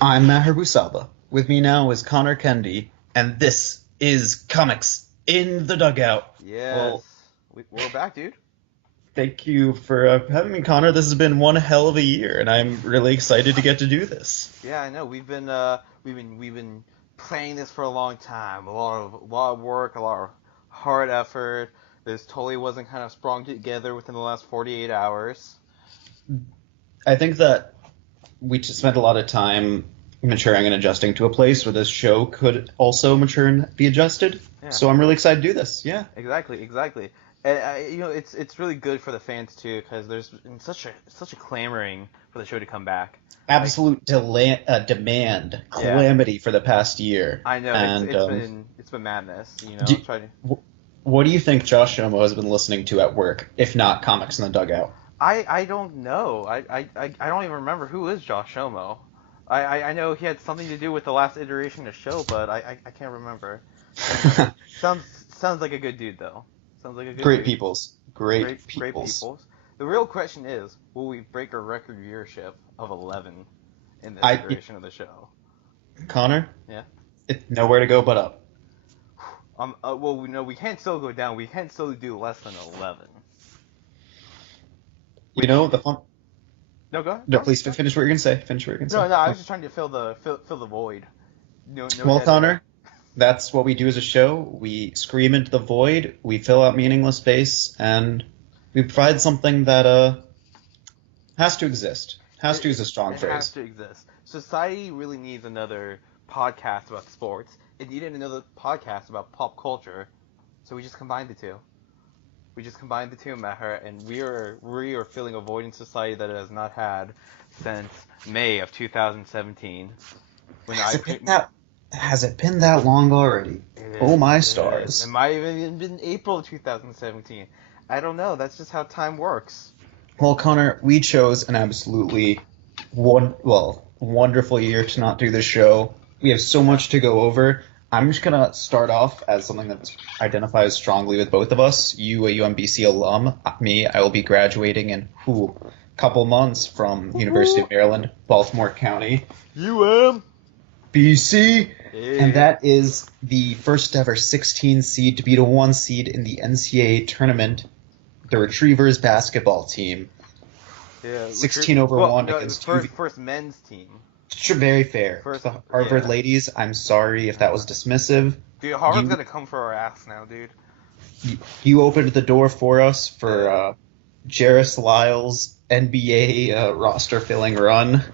I'm Maher Busalba. With me now is Connor Kendi, and this is Comics in the Dugout. Yes, Well, we're back, dude. thank you for having me, Connor. This has been one hell of a year, and I'm really excited to get to do this. Yeah, I know. We've been playing this for a long time. A lot of work, a lot of hard effort. This totally wasn't kind of sprung together within the last 48 hours. I think that we just spent a lot of time maturing and adjusting to a place where this show could also mature and be adjusted. Yeah, So I'm really excited to do this. Yeah. exactly. And it's really good for the fans too, because there's been such a clamoring for the show to come back. Like, Absolute demand, yeah, calamity for the past year. I know And it's been madness. do, Trying. What do you think Josh Homo has been listening to at work, if not Comics in the Dugout? I don't know. I don't even remember who is Josh Homo. I know he had something to do with the last iteration of the show, but I can't remember. Sounds sounds like a good dude though. Sounds like a good Great dude. peoples. Great Great peoples. people. The real question is, will we break our record viewership of 11 in this I iteration of the show? Connor, Yeah. it's nowhere to go but up. Well, we can't still go down. We can't still do less than 11. You Which know the fun. no, go ahead. No, please finish what you're gonna say. Finish what you're gonna No, say. no, I was just trying to fill the void. No Well, dead air. Connor, that's what we do as a show. We scream into the void. We fill out meaningless space, and we provide something that has to exist. Has to It, is a strong it has phrase. to exist. Society really needs another podcast about sports. It needed another podcast about pop culture. So we just combined the two. We just combined the two, Maher, and we are filling a void in society that it has not had since May of 2017. When Has I it been that? Has it been that long already? it Oh is my it is. It stars. might have even been April of 2017. I don't know. That's just how time works. Well, Connor, we chose an absolutely wonderful year to not do this show. We have so Yeah. much to go over. I'm just gonna start off as something that identifies strongly with both of us. You, a UMBC alum. Me, I will be graduating in a couple months from University Woohoo! of Maryland, Baltimore County, UM. BC, and Yeah. that is the first ever 16 seed to beat a 1 seed in the NCAA tournament. The Retrievers basketball team, Yeah, 16 over well, 1 no, the against UV. first men's team. Very fair. To First, the Harvard yeah. ladies, I'm sorry if that was dismissive. Dude, Harvard's You gonna come for our ass now, dude. you opened the door for us for Yeah. Jairus Lyle's NBA roster filling run.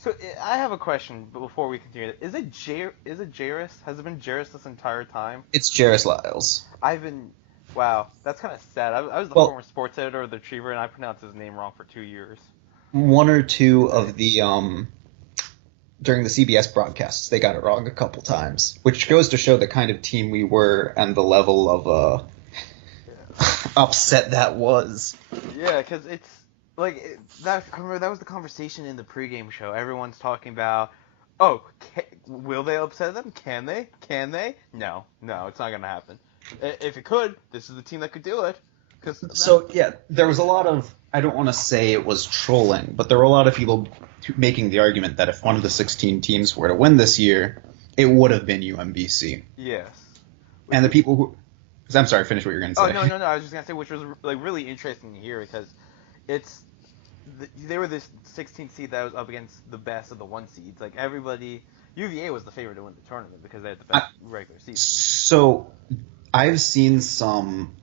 So I have a question before we continue. Is it Jairus? Has it been Jairus this entire time? It's Jairus Lyles. I've been. Wow, that's kind of sad. I was the Well, former sports editor of the Retriever, and I pronounced his name wrong for 2 years. one or two of the during the CBS broadcasts, they got it wrong a couple times, which goes to show the kind of team we were and the level of Yeah. upset that was. Yeah, because it's like that. I remember that was the conversation in the pregame show. Everyone's talking about, oh, will they upset them? Can they? Can they? No, no, it's not gonna happen. If it could, this is the team that could do it. So yeah, there was a lot of, I don't want to say it was trolling, but there were a lot of people making the argument that if one of the 16 teams were to win this year, it would have been UMBC. Yes. And the people who, I'm sorry, finish what you're going to Oh say. no! I was just gonna say, which was like really interesting to hear because it's they were this 16th seed that was up against the best of the one seeds. Like everybody, UVA was the favorite to win the tournament because they had the best regular season. So I've seen some,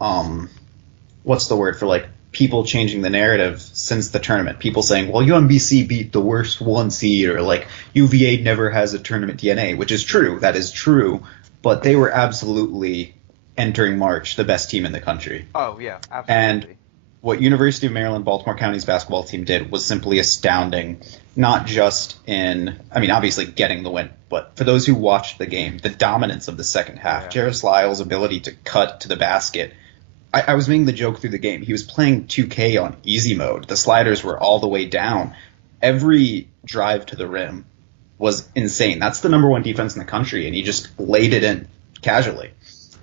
what's the word for like people changing the narrative since the tournament. People saying, well, UMBC beat the worst one seed, or like UVA never has a tournament DNA, which is true. That is true. But they were absolutely entering March the best team in the country. Oh yeah, And absolutely. what University of Maryland Baltimore County's basketball team did was simply astounding, not just in, I mean, obviously getting the win, but for those who watched the game, the dominance of the second half, Yeah. Jairus Lyle's ability to cut to the basket. I was making the joke through the game. He was playing 2K on easy mode. The sliders were all the way down. Every drive to the rim was insane. That's the number one defense in the country, and he just laid it in casually.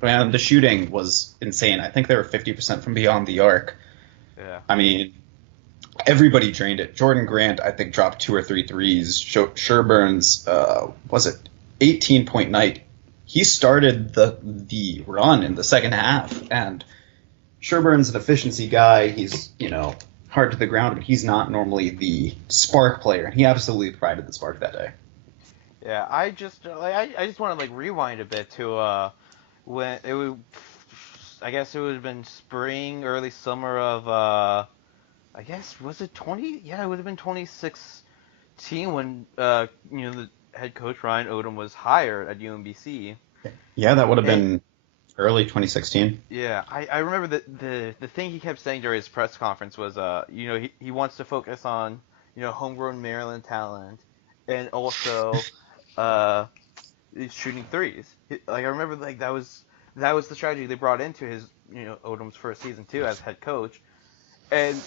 And the shooting was insane. I think they were 50% from beyond the arc. Yeah. I mean, everybody drained it. Jordan Grant, I think, dropped two or three threes. Sherburne's, was it 18-point night? He started the run in the second half, and Sherburne's an efficiency guy. He's, hard to the ground, but he's not normally the spark player, and he absolutely provided the spark that day. Yeah, I just want to like rewind a bit to when it would, I guess it would have been spring, early summer of I guess was it 20? Yeah, it would have been 2016 when the head coach Ryan Odom was hired at UMBC. Yeah, that would have And been early 2016. yeah, I remember the thing he kept saying during his press conference was he wants to focus on homegrown Maryland talent and also uh shooting threes. Like I remember like that was the strategy they brought into his Odom's first season too as head coach. And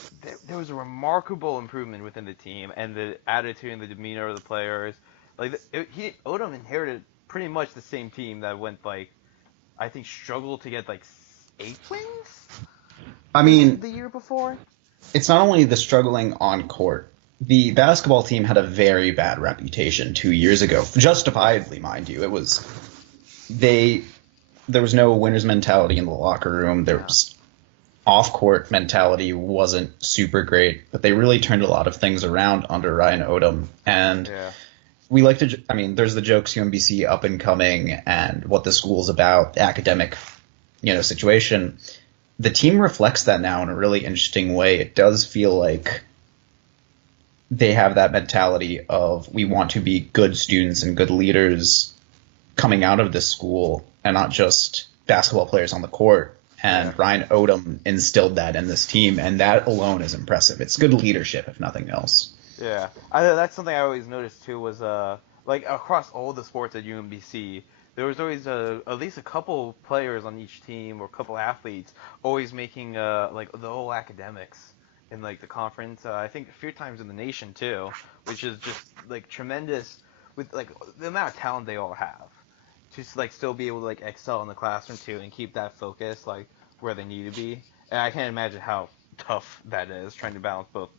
there was a remarkable improvement within the team and the attitude and the demeanor of the players. Like Odom inherited pretty much the same team that went like I think struggled to get like 8 wins I mean, the year before. it's not only the struggling on court. The basketball team had a very bad reputation 2 years ago, justifiably, mind you. They there was no winner's mentality in the locker room. There Yeah. was off-court mentality wasn't super great, but they really turned a lot of things around under Ryan Odom. And Yeah. we like to, I mean, there's the jokes UMBC up and coming and what the school's about, the academic, situation. The team reflects that now in a really interesting way. It does feel like they have that mentality of we want to be good students and good leaders coming out of this school and not just basketball players on the court. And Yeah. Ryan Odom instilled that in this team, and that alone is impressive. It's good leadership, if nothing else. Yeah, that's something I always noticed too was like across all the sports at UMBC, there was always at least a couple players on each team or a couple athletes always making like the whole academics in like the conference. I think a few times in the nation too, which is just like tremendous with like the amount of talent they all have to like still be able to like excel in the classroom too and keep that focus like where they need to be. And I can't imagine how tough that is trying to balance both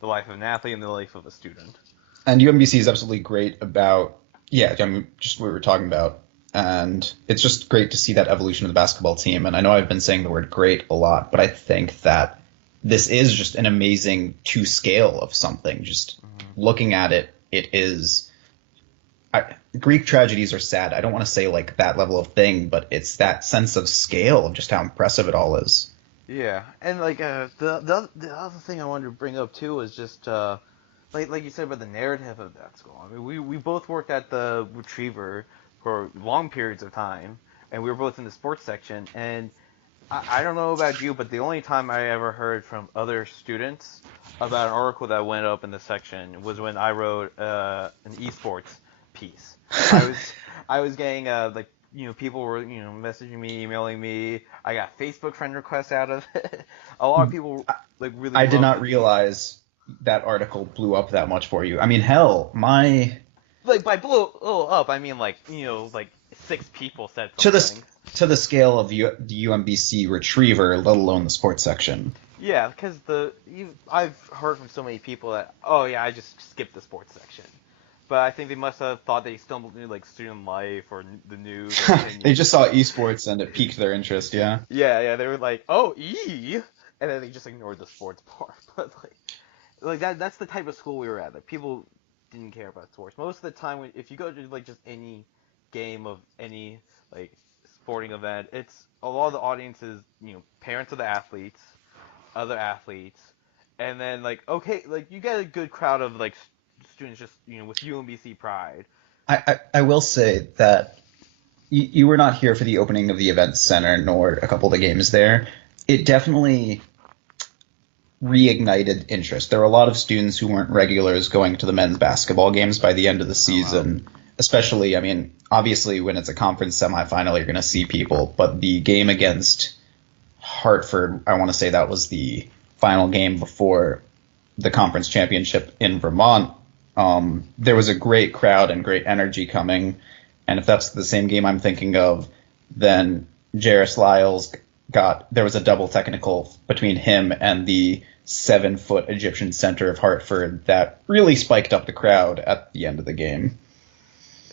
the life of an athlete and the life of a student. And UMBC is absolutely great about, yeah, I mean, just what we were talking about. And it's just great to see that evolution of the basketball team. And I know I've been saying the word great a lot, but I think that this is just an amazing to scale of something. Just looking at it, it is. Greek tragedies are sad. I don't want to say like that level of thing, but it's that sense of scale of just how impressive it all is. Yeah, and like the other thing I wanted to bring up too was just like you said about the narrative of that school. I mean, we both worked at the Retriever for long periods of time, and we were both in the sports section. And I don't know about you, but the only time I ever heard from other students about an article that went up in the section was when I wrote an esports piece. I was getting like people were messaging me, emailing me. I got Facebook friend requests out of it. A lot of people like really. I did loved not it. realize that article blew up that much for you. I mean, hell, Like by blow up, I mean like like 6 people said to something. the scale of the UMBC Retriever, let alone the sports section. Yeah, because I've heard from so many people that yeah I just skipped the sports section, but I think they must have thought they stumbled into like student life or the news. Or They just saw esports and it piqued their interest. Yeah. yeah, they were like, oh, and then they just ignored the sports part. But like that's the type of school we were at. Like people didn't care about sports. Most of the time, if you go to like just any game of any like sporting event, it's a lot of the audience is parents of the athletes, other athletes, and then like okay, like you get a good crowd of like students just with UMBC pride. I will say that you were not here for the opening of the event center nor a couple of the games there. It definitely reignited interest. There were a lot of students who weren't regulars going to the men's basketball games by the end of the season. Wow. Especially, I mean, obviously when it's a conference semifinal, you're going to see people. But the game against Hartford, I want to say that was the final game before the conference championship in Vermont. There was a great crowd and great energy coming. And if that's the same game I'm thinking of, then Jairus Lyles there was a double technical between him and the 7-foot Egyptian center of Hartford that really spiked up the crowd at the end of the game.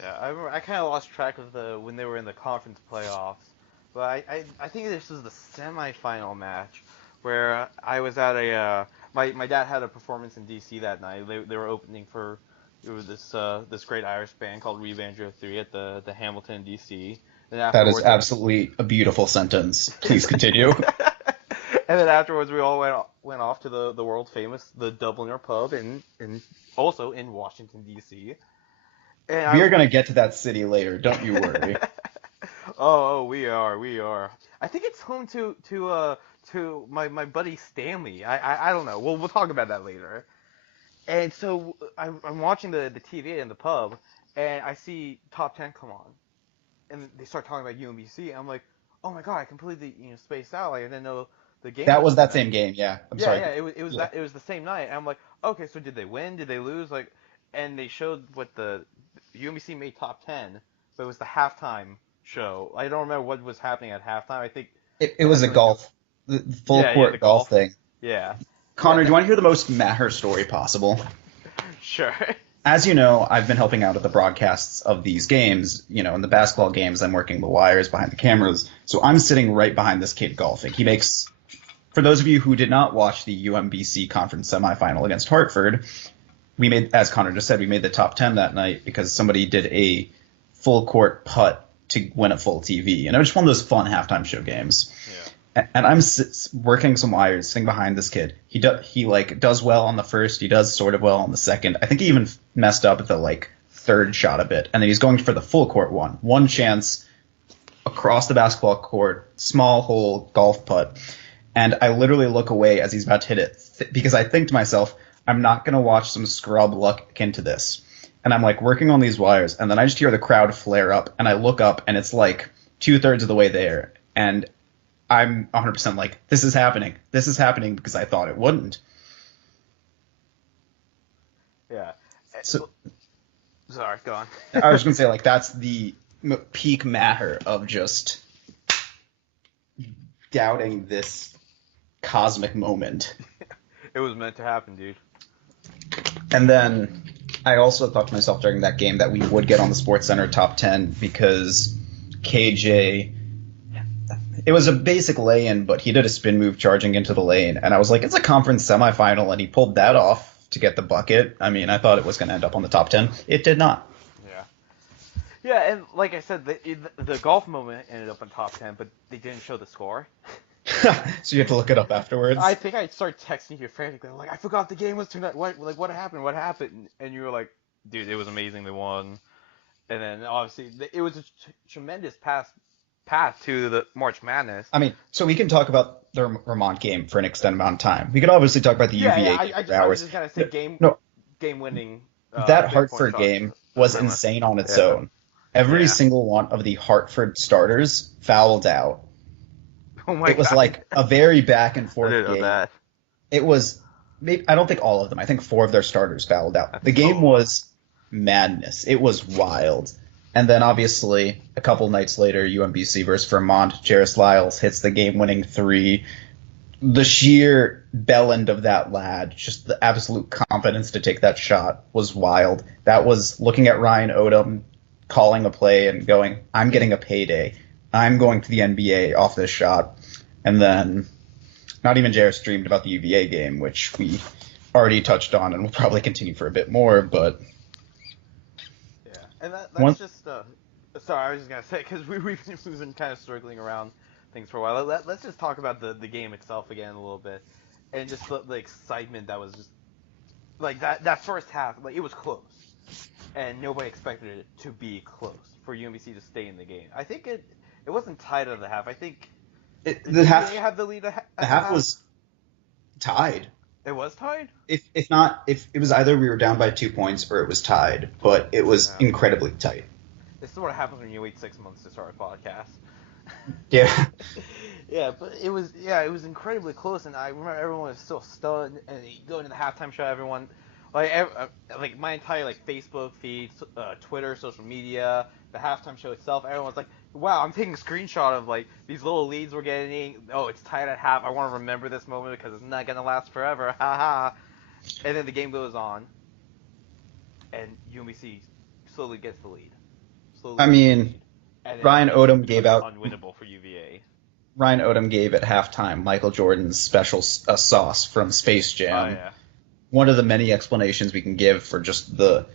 Yeah, I remember I kind of lost track of the when they were in the conference playoffs, but I think this was the semifinal match where I was at a my dad had a performance in DC that night. They were opening for it was this great Irish band called Rebanjo 3 at the Hamilton DC. And That is afterwards, absolutely a beautiful sentence. Please continue. and then afterwards we all went off to the world famous the Dubliner pub in also in Washington DC. And We are I going to get to that city later, don't you worry. we are. I think it's home to my buddy Stanley. I don't know. We'll talk about that later. And so I'm watching the TV in the pub, and I see top 10 come on, and they start talking about UMBC. And I'm like, oh my god, I completely spaced out. Like I didn't know the game That was was on that tonight. same game, yeah. I'm Yeah, sorry. yeah. It was Yeah. it was the same night. And I'm like, okay, so did they win? Did they lose? Like, and they showed what the UMBC made top 10, but it was the halftime show. I don't remember what was happening at halftime. I think It it was had a something to do. golf, the full Yeah, yeah, the court golf golf. thing. Yeah, yeah. Connor, do you want to hear the most Maher story possible? Sure. As you know, I've been helping out at the broadcasts of these games. In the basketball games, I'm working the wires behind the cameras. So I'm sitting right behind this kid golfing. He makes, for those of you who did not watch the UMBC conference semifinal against Hartford, we made, as Connor just said, we made the top 10 that night because somebody did a full court putt to win a full TV. And it was just one of those fun halftime show games. Yeah. And I'm working some wires, sitting behind this kid. He does well on the first. He does sort of well on the second. I think he even messed up at the third shot a bit, and then he's going for the full court one chance across the basketball court, small hole golf putt. And I literally look away as he's about to hit it because I think to myself, I'm not gonna watch some scrub luck into this. And I'm working on these wires, and then I just hear the crowd flare up, and I look up, and it's 2/3 of the way there, and I'm 100% this is happening. This is happening because I thought it wouldn't. Yeah. So Sorry, go on. I was going to say, that's the peak matter of just doubting this cosmic moment. It was meant to happen, dude. And then I also thought to myself during that game that we would get on the SportsCenter top 10 because KJ... It was a basic lay-in, but he did a spin move charging into the lane, and I was like, it's a conference semifinal, and he pulled that off to get the bucket. I mean, I thought it was going to end up on the top 10. It did not. Yeah. Yeah, and like I said, the golf moment ended up on top 10, but they didn't show the score. So you have to look it up afterwards? I think I started texting you frantically. I'm like, I forgot the game was tonight. What happened? What happened? And you were like, dude, it was amazing. They won. And then obviously it was a tremendous path to the March Madness. I mean, so we can talk about the Vermont game for an extended amount of time. We could obviously talk about the UVA game I for hours. was just gonna say game winning. That Hartford game was insane on its own. Every single one of the Hartford starters fouled out. Oh my It was God. a very back and I forth didn't know game. that. It was, I don't think all of them. I think 4 of their starters fouled out. The game was madness. It was wild. And then obviously a couple nights later, UMBC versus Vermont, Jairus Lyles hits the game-winning 3. The sheer bell end of that lad, just the absolute confidence to take that shot was wild. That was looking at Ryan Odom calling a play and going, I'm getting a payday. I'm going to the NBA off this shot. And then not even Jairus dreamed about the UVA game, which we already touched on and will probably continue for a bit more, but... Yeah, and that's just. Sorry, I was just gonna say because we've been kind of circling around things for a while. Let's just talk about the game itself again a little bit, and just the excitement that was just that first half. It was close, and nobody expected it to be close for UMBC to stay in the game. I think it wasn't tied at the half. I think the half they have the lead. the half was tied. It was tied. If it was either we were down by 2 points or it was tied, but it was incredibly tight. This is what happens when you wait 6 months to start a podcast. Yeah. Yeah, but it was incredibly close, and I remember everyone was still stunned, and you go into the halftime show, everyone, like my entire like Facebook feed, Twitter, social media, the halftime show itself. Everyone's like, "Wow, I'm taking a screenshot of like these little leads we're getting. Oh, it's tied at half. I want to remember this moment because it's not gonna last forever." Ha ha. And then the game goes on, and UMBC slowly gets the lead, slowly I gets the mean, lead, and then Ryan it just Odom gave becomes out unwinnable for UVA. Ryan Odom gave at halftime Michael Jordan's special sauce from Space Oh Jam. yeah. One of the many explanations we can give for just the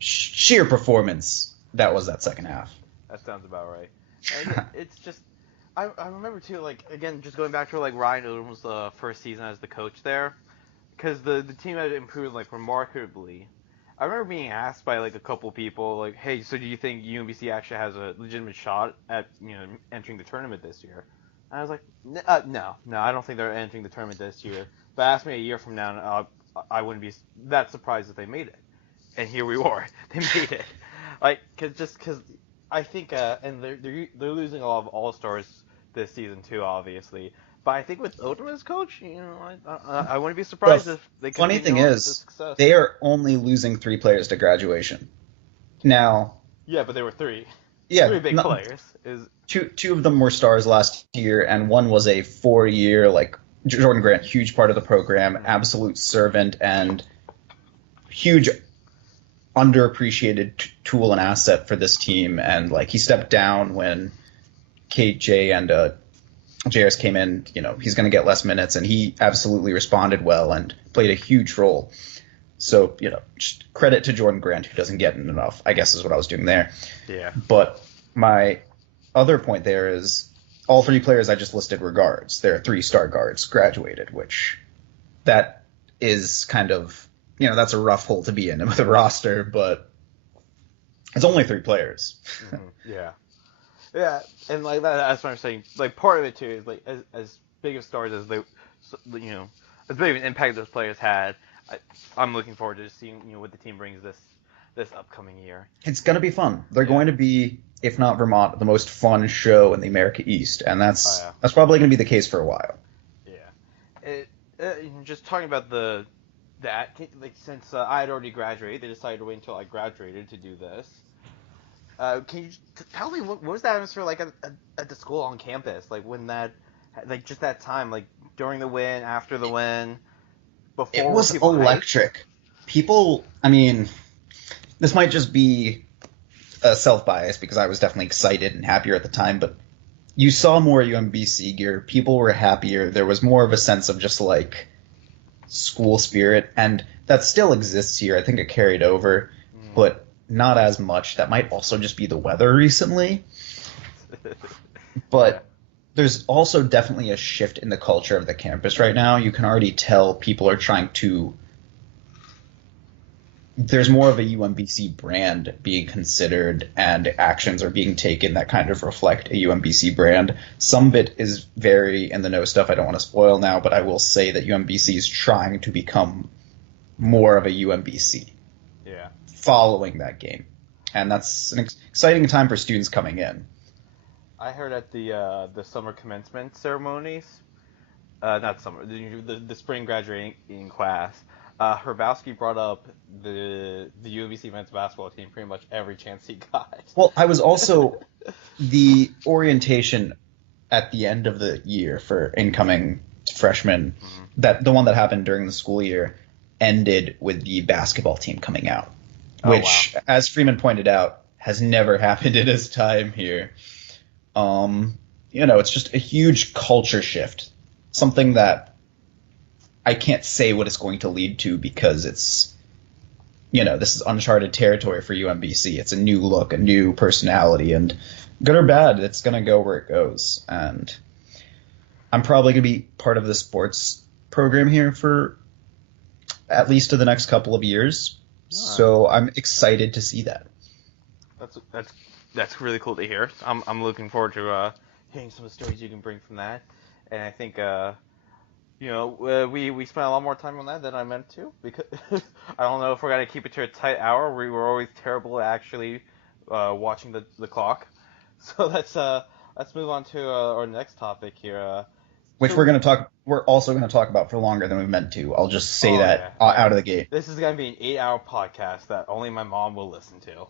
sheer performance that was that second half. That sounds about right. And it's just, I remember too, like, again, just going back to like Ryan Odom's first season as the coach there, because the team had improved like remarkably. I remember being asked by like a couple people, like, hey, so do you think UMBC actually has a legitimate shot at entering the tournament this year? And I was like, no, I don't think they're entering the tournament this year. But ask me a year from now, and I wouldn't be that surprised if they made it. And here we were, they made it. Like, cause I think, and they're losing a lot of all stars this season too, obviously. But I think with Odom as coach, I wouldn't be surprised The if they funny thing continue on with the is, success. they are only losing 3 players to graduation. Now, Yeah, but they were three yeah, big players. Is two of them were stars last year, and one was a 4-year, like, Jordan Grant, huge part of the program, absolute servant, and huge underappreciated tool and asset for this team. And like, he stepped down when KJ and JRS came in. He's going to get less minutes, and he absolutely responded well and played a huge role. So, just credit to Jordan Grant, who doesn't get enough, I guess is what I was doing there. yeah, But my other point there is all 3 players I just listed were guards. There are 3-star guards graduated, which that is kind of, that's a rough hole to be in with a roster, but it's only 3 players. yeah, yeah, and like that's what I'm saying. Like part of it too is like as big of stars as they, as big of an impact those players had. I'm looking forward to seeing what the team brings this upcoming year. It's going to be fun. They're going to be, if not Vermont, the most fun show in the America East, and that's probably going to be the case for a while. Yeah, just talking about that, like since I had already graduated, they decided to wait until I graduated to do this. Can you tell me what was that atmosphere like at the school on campus? Like when just that time, like during the win, after the win, before it was electric. People, I mean, this might just be a self-bias because I was definitely excited and happier at the time, but you saw more UMBC gear. People were happier. There was more of a sense of just like school spirit, and that still exists here. I think it carried over, but not as much. That might also just be the weather recently. But there's also definitely a shift in the culture of the campus right now. You can already tell people are trying to... There's more of a UMBC brand being considered, and actions are being taken that kind of reflect a UMBC brand. Some of it is very in-the-know stuff I don't want to spoil now, but I will say that UMBC is trying to become more of a UMBC. Yeah. Following that game. And that's an exciting time for students coming in. I heard at the summer commencement ceremonies, not summer, the spring graduating class, Herbowski brought up the UMBC men's basketball team pretty much every chance he got. Well, I was also the orientation at the end of the year for incoming freshmen, that the one that happened during the school year ended with the basketball team coming out, which, as Freeman pointed out, has never happened in his time here. It's just a huge culture shift, something that I can't say what it's going to lead to because it's, this is uncharted territory for UMBC. It's a new look, a new personality, and good or bad, it's going to go where it goes. And I'm probably going to be part of the sports program here for at least to the next couple of years. So I'm excited to see that. That's really cool to hear. I'm looking forward to hearing some of the stories you can bring from that. And I think we spent a lot more time on that than I meant to, because I don't know if we're gonna keep it to a tight hour. We were always terrible at actually watching the clock. So let's move on to our next topic here. which we're also going to talk about for longer than we meant to. I'll just say Oh yeah, that out of the gate. this is gonna be an 8-hour podcast that only my mom will listen to.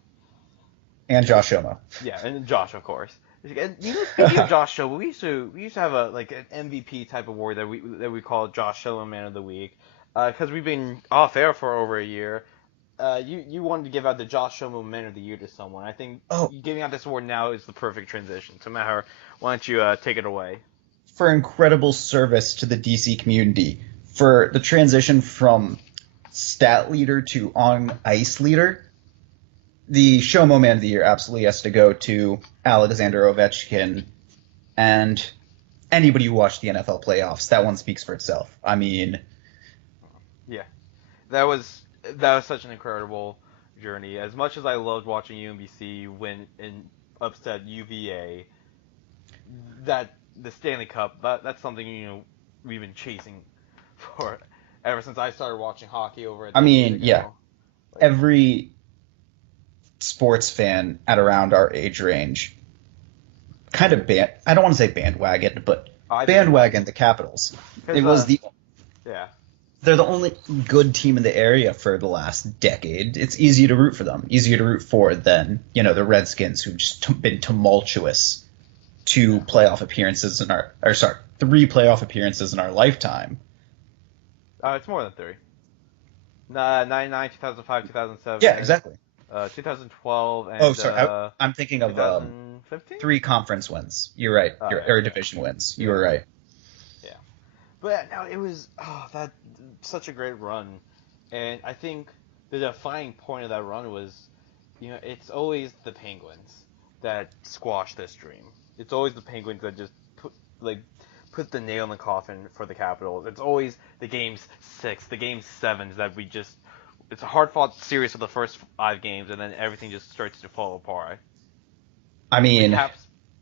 And Josh Shomo. Yeah, and Josh, of course. And, speaking of Josh Show, we used to have a like an MVP type award that we call Josh Show Man of the Week, because we've been off air for over a year. You wanted to give out the Josh Show Man of the Year to someone. I think giving out this award now is the perfect transition. So Maher, why don't you take it away? For incredible service to the DC community, for the transition from stat leader to on ice leader, the Shomo Man of the Year absolutely has to go to Alexander Ovechkin and anybody who watched the NFL playoffs. That one speaks for itself. I mean, yeah, that was such an incredible journey. As much as I loved watching UMBC win and upset UVA, that the Stanley Cup, that's something we've been chasing for ever since I started watching hockey over a decade ago. Yeah, every sports fan at around our age range kind of I don't want to say bandwagon, but bandwagon the Capitals. It was they're the only good team in the area for the last decade. It's easy to root for them, easier to root for than the Redskins, who've just been tumultuous. 3 playoff appearances in our lifetime. It's more than 3. 99, 2005, 2007. Yeah, exactly. 2012 and I'm thinking of 3 conference wins. You're right. Or division wins. You were right. Yeah, but no, it was that such a great run, and I think the defining point of that run was, it's always the Penguins that squash this dream. It's always the Penguins that just put the nail in the coffin for the Capitals. It's always the Game 6, the Game 7s that it's a hard-fought series for the first 5 games, and then everything just starts to fall apart. I mean, the Caps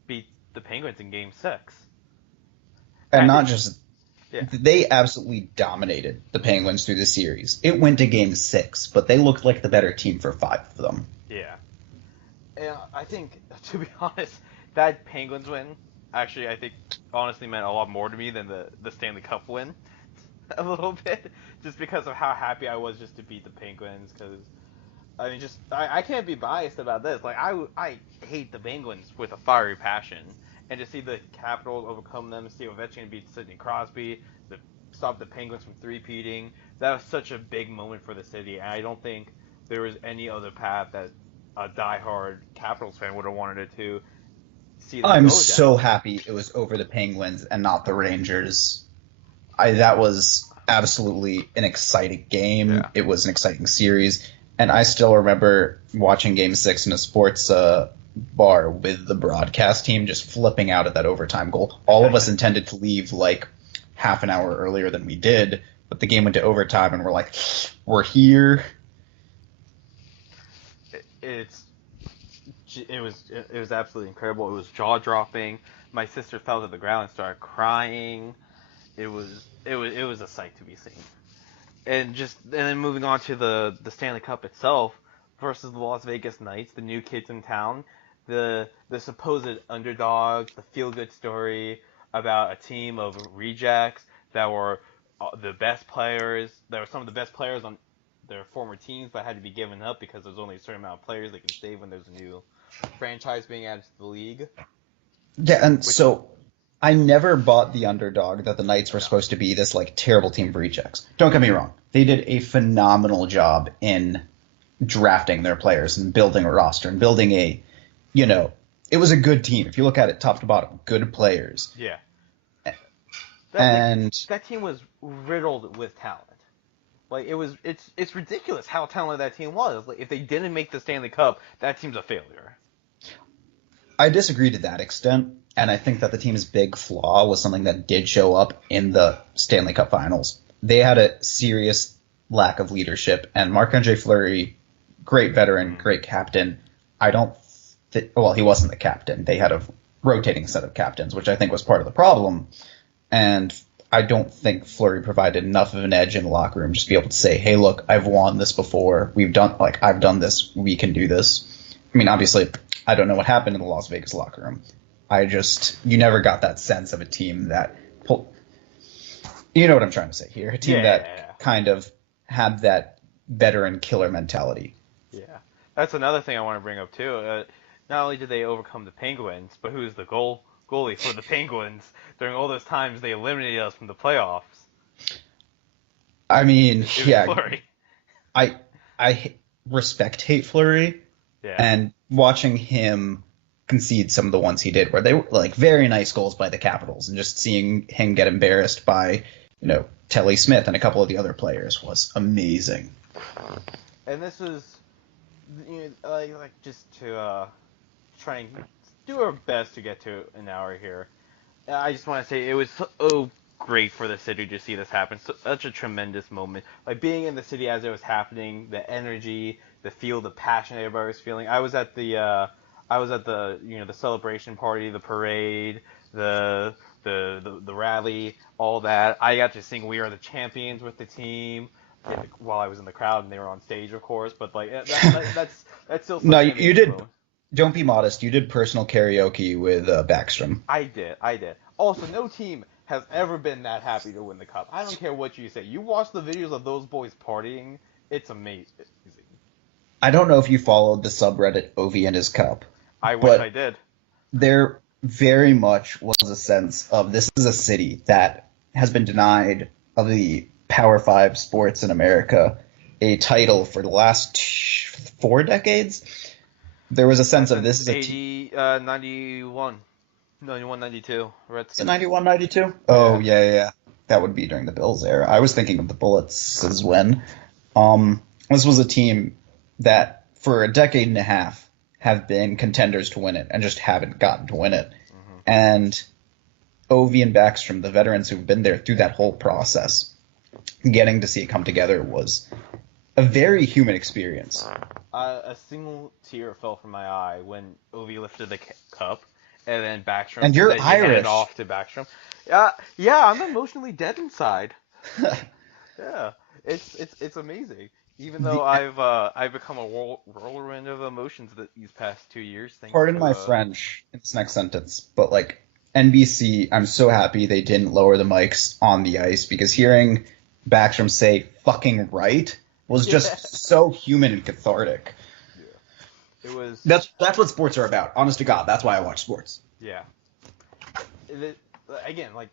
beat the Penguins in Game 6. They absolutely dominated the Penguins through the series. It went to Game 6, but they looked like the better team for 5 of them. Yeah. And I think, to be honest, that Penguins win actually, I think, honestly meant a lot more to me than the Stanley Cup win. A little bit, just because of how happy I was just to beat the Penguins. Because I mean, I can't be biased about this. Like I hate the Penguins with a fiery passion, and to see the Capitals overcome them, see Ovechkin beat Sidney Crosby, to stop the Penguins from three-peating, that was such a big moment for the city. And I don't think there was any other path that a diehard Capitals fan would have wanted it to. I'm so happy it was over the Penguins and not the Rangers. That was absolutely an exciting game. Yeah. It was an exciting series. And I still remember watching Game 6 in a sports bar with the broadcast team just flipping out at that overtime goal. All of us intended to leave like half an hour earlier than we did, but the game went to overtime and we're like, we're here. It was absolutely incredible. It was jaw dropping. My sister fell to the ground and started crying. It was a sight to be seen. And then moving on to the Stanley Cup itself versus the Las Vegas Knights, the new kids in town, the supposed underdogs, the feel good story about a team of rejects that were the best players. There were some of the best players on their former teams, but had to be given up because there's only a certain amount of players they can save when there's a new franchise being added to the league. Yeah, and so I never bought the underdog that the Knights were supposed to be this like terrible team of rejects. Don't get me wrong. They did a phenomenal job in drafting their players and building a roster and building it was a good team. If you look at it top to bottom, good players. Yeah. That team was riddled with talent. Like it's ridiculous how talented that team was. Like if they didn't make the Stanley Cup, that team's a failure. I disagree to that extent, and I think that the team's big flaw was something that did show up in the Stanley Cup Finals. They had a serious lack of leadership, and Marc-Andre Fleury, great veteran, great captain. He wasn't the captain. They had a rotating set of captains, which I think was part of the problem. And I don't think Fleury provided enough of an edge in the locker room just to be able to say, hey, look, I've won this before. I've done this. We can do this. I mean, obviously, I don't know what happened in the Las Vegas locker room. You never got that sense of a team that You know what I'm trying to say here. A team Yeah, that kind of had that veteran killer mentality. yeah. That's another thing I want to bring up too. Not only did they overcome the Penguins, but who's the goalie for the Penguins during all those times they eliminated us from the playoffs? I mean, It was yeah, Fleury. I respect Hate Fleury, Yeah. and watching him concede some of the ones he did, where they were like very nice goals by the Capitals, and just seeing him get embarrassed by Telly Smith and a couple of the other players was amazing. And this was, like just to try and do our best to get to an hour here. I just want to say it was so great for the city to see this happen. Such a tremendous moment. Like being in the city as it was happening, the energy, the feel, the passion everybody was feeling. I was at the the celebration party, the parade, the the rally, all that. I got to sing "We Are the Champions" with the team while I was in the crowd, and they were on stage, of course. But like that's still No, such an you amazing did. moment. Don't be modest. You did personal karaoke with Backstrom. I did. Also, no team has ever been that happy to win the cup. I don't care what you say. You watch the videos of those boys partying, it's amazing. I don't know if you followed the subreddit Ovi and his cup, I wish I but did. there very much was a sense of this is a city that has been denied of the Power Five sports in America a title for the last 4 decades. There was a sense of this Since is a team. 91, 91, 92, Is it Redskins. 91, 92? Oh, Yeah. yeah, yeah, yeah. That would be during the Bills era. I was thinking of the Bullets as when. This was a team that for a decade and a half have been contenders to win it and just haven't gotten to win it. Hmm. And Ovi and Backstrom, the veterans who've been there through that whole process, getting to see it come together was a very human experience. A single tear fell from my eye when Ovi lifted the cup, and then Backstrom, And and you're then he handed it Irish. off to Backstrom. Yeah, I'm emotionally dead inside. Yeah, it's amazing. Even though the, I've become a whirlwind of emotions these past 2 years, thanks Pardon to my French in this next sentence, but like NBC, I'm so happy they didn't lower the mics on the ice because hearing Backstrom say fucking right was yeah, just so human and cathartic. yeah. It was That's what sports are about. Honest to God, that's why I watch sports. yeah. It, again, like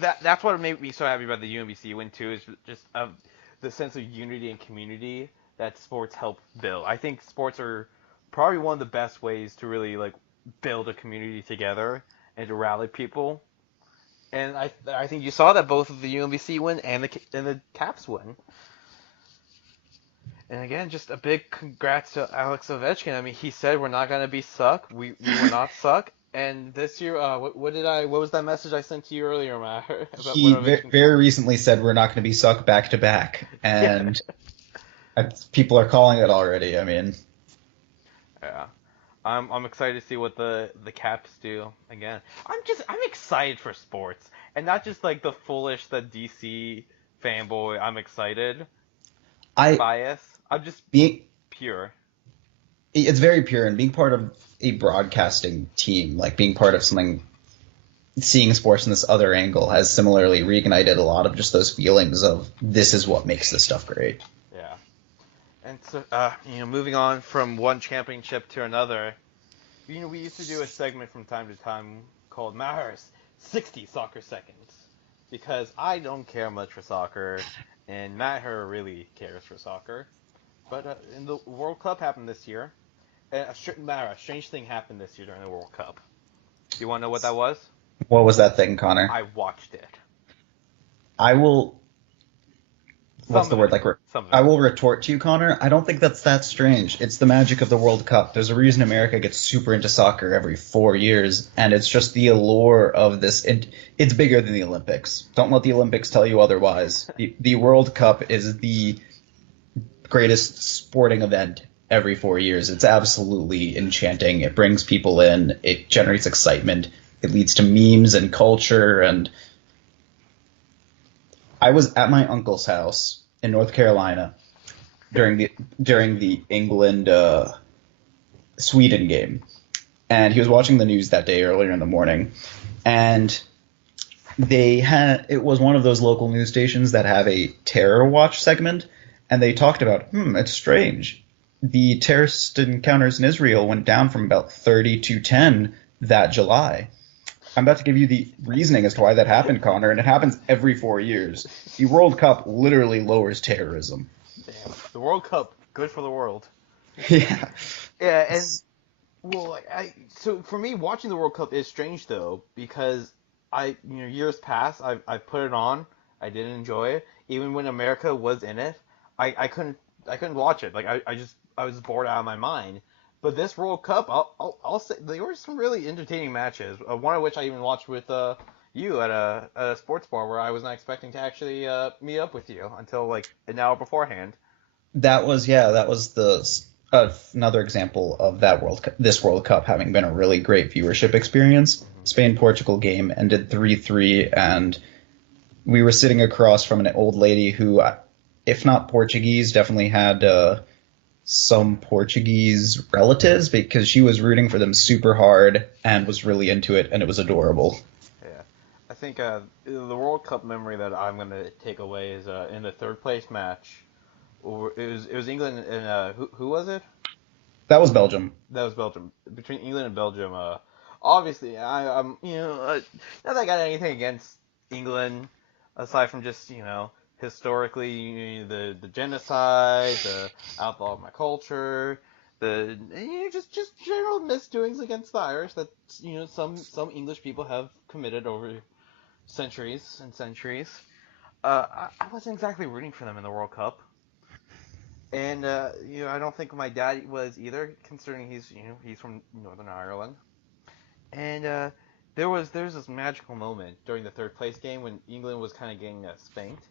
that. That's what made me so happy about the UMBC win too. Is just the sense of unity and community that sports help build. I think sports are probably one of the best ways to really like build a community together and to rally people. And I think you saw that both of the UMBC win and the Caps win. And again, just a big congrats to Alex Ovechkin. I mean, he said we're not gonna be suck. We will not suck. And this year, what was that message I sent to you earlier, Matt, about what He Ovechkin said? very recently said we're not going to be sucked back to back, Yeah. and people are calling it already. I mean, Yeah. I'm excited to see what the Caps do again. I'm excited for sports and not just like the foolish the DC fanboy. I'm excited. I Bias. I'm just being pure. it's very pure, and being part of a broadcasting team, like being part of something, seeing sports in this other angle has similarly reignited a lot of just those feelings of this is what makes this stuff great. Yeah. And so moving on from one championship to another, we used to do a segment from time to time called Maher's 60 Soccer Seconds because I don't care much for soccer and Maher really cares for soccer. But in the World Cup happened this year. A strange thing happened this year during the World Cup. Do you want to know what that was? What was that thing, Connor? I watched it. I will. What's Some the of word? it. Like, Some of I it. will retort to you, Connor. I don't think that's that strange. It's the magic of the World Cup. There's a reason America gets super into soccer every 4 years, and it's just the allure of this. It's bigger than the Olympics. Don't let the Olympics tell you otherwise. The World Cup is the greatest sporting event every 4 years. It's absolutely enchanting. It brings people in. It generates excitement. It leads to memes and culture. And I was at my uncle's house in North Carolina during the England Sweden game, and he was watching the news that day earlier in the morning, and it was one of those local news stations that have a terror watch segment, and they talked about, it's strange. The terrorist encounters in Israel went down from about 30 to 10 that July. I'm about to give you the reasoning as to why that happened, Connor, and it happens every 4 years. The World Cup literally lowers terrorism. Damn, the World Cup, good for the world. Yeah. Yeah, and well, so for me, watching the World Cup is strange though because years past, I put it on, I didn't enjoy it. Even when America was in it, I couldn't watch it. Like I was bored out of my mind. But this World Cup, I'll say there were some really entertaining matches. One of which I even watched with you at a sports bar where I was not expecting to actually meet up with you until like an hour beforehand. That was another example of this World Cup having been a really great viewership experience. Hmm. Spain-Portugal game ended 3-3, and we were sitting across from an old lady who, if not Portuguese, definitely had some Portuguese relatives because she was rooting for them super hard and was really into it, and it was adorable. Yeah, I think the World Cup memory that I'm gonna take away is in the third place match. It was England and who was it? That was Belgium. That was Belgium. Between England and Belgium, obviously I'm not that I got anything against England aside from just historically the genocide, the outlaw of my culture, the just general misdoings against the Irish that some English people have committed over centuries and centuries. I wasn't exactly rooting for them in the World Cup. And I don't think my dad was either, considering he's from Northern Ireland. And there's this magical moment during the third place game when England was kind of getting spanked,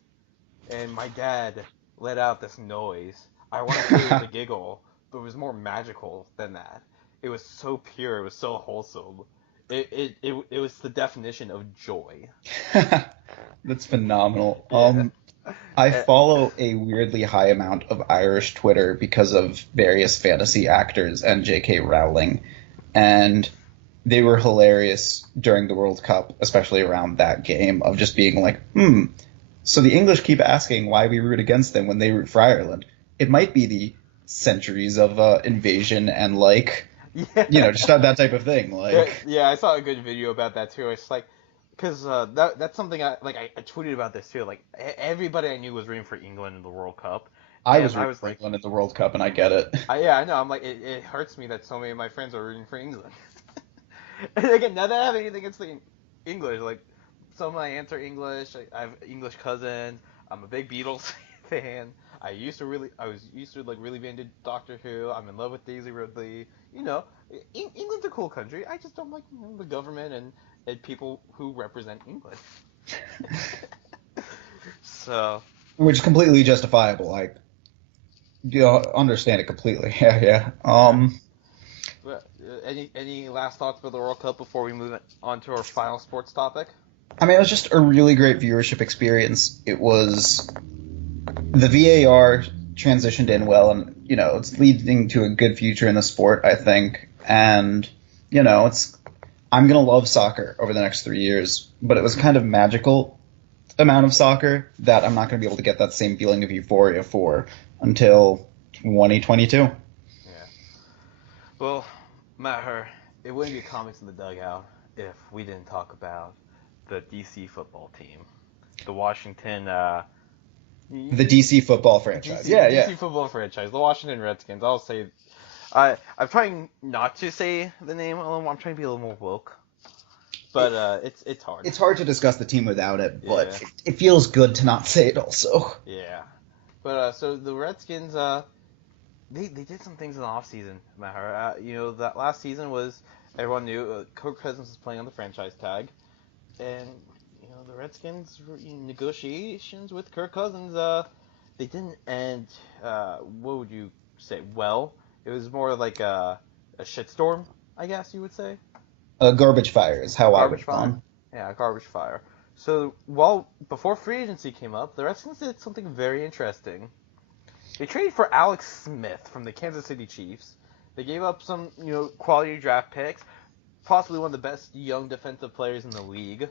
and my dad let out this noise. I want to say it was a giggle, but it was more magical than that. It was so pure. It was so wholesome. It was the definition of joy. That's phenomenal. Yeah. I Uh, follow a weirdly high amount of Irish Twitter because of various fantasy actors and J.K. Rowling, and they were hilarious during the World Cup, especially around that game, of just being like, so the English keep asking why we root against them when they root for Ireland. It might be the centuries of invasion and yeah. just that type of thing. Yeah, Like, yeah, I saw a good video about that too. It's like, because that's something I tweeted about this too. Like everybody I knew was rooting for England in the World Cup, I and was I rooting was for like, England in the World Cup, and I get it. yeah, I know. I'm like, it hurts me that so many of my friends are rooting for England. And again, not that I have anything against the English. Like some of my aunts are English. I have English cousins. I'm a big Beatles fan. I was used to like really be into Doctor Who. I'm in love with Daisy Ridley. You know, England's a cool country. I just don't like the government and people who represent England. So, Which is completely justifiable. Understand it completely. Yeah, yeah. yeah. But, any last thoughts about the World Cup before we move on to our final sports topic? I mean, it was just a really great viewership experience. It was the VAR transitioned in well, and it's leading to a good future in the sport, I think. And it's I'm gonna love soccer over the next 3 years, but it was kind of magical amount of soccer that I'm not gonna be able to get that same feeling of euphoria for until 2022. Yeah. Well, Maher, it wouldn't be comics in the dugout if we didn't talk about the DC football team, the Washington The DC football franchise. Yeah, yeah. DC football franchise, the Washington Redskins. I'll say I'm trying not to say the name a little more. I'm trying to be a little more woke, but it's hard. It's hard to discuss the team without it, but Yeah, it feels good to not say it also. yeah. But so the Redskins they did some things in the offseason, Maher. That last season was everyone knew Kirk Cousins was playing on the franchise tag, and the Redskins negotiations with Kirk Cousins they didn't end what would you say well. It was more like a shitstorm, I guess you would say. Garbage fire is A how I would garbage have fire? gone. Yeah, a garbage fire. So, before free agency came up, the Redskins did something very interesting. They traded for Alex Smith from the Kansas City Chiefs. They gave up some, quality draft picks, possibly one of the best young defensive players in the league.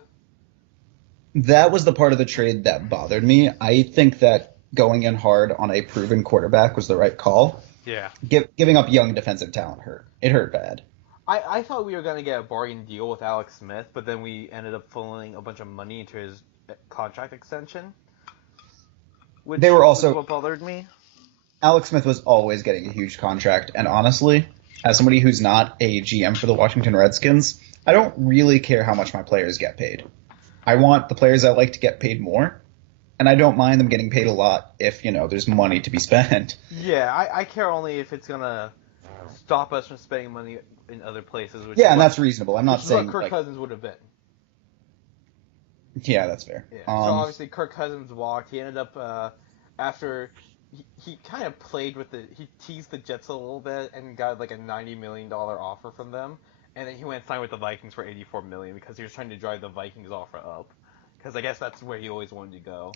That was the part of the trade that bothered me. I think that going in hard on a proven quarterback was the right call. Yeah. Giving up young defensive talent hurt. It hurt bad. I thought we were going to get a bargain deal with Alex Smith, but then we ended up funneling a bunch of money into his contract extension, which They were was also what bothered me. Alex Smith was always getting a huge contract, and honestly, as somebody who's not a GM for the Washington Redskins, I don't really care how much my players get paid. I want the players I like to get paid more, and I don't mind them getting paid a lot if, there's money to be spent. Yeah, I care only if it's going to stop us from spending money in other places, Yeah, and that's reasonable. I'm not which is what saying Kirk Cousins would have been. Yeah, that's fair. Yeah. So obviously Kirk Cousins walked. He ended up after he kind of played with he teased the Jets a little bit and got like a $90 million offer from them, and then he went and signed with the Vikings for $84 million because he was trying to drive the Vikings offer up, because I guess that's where he always wanted to go.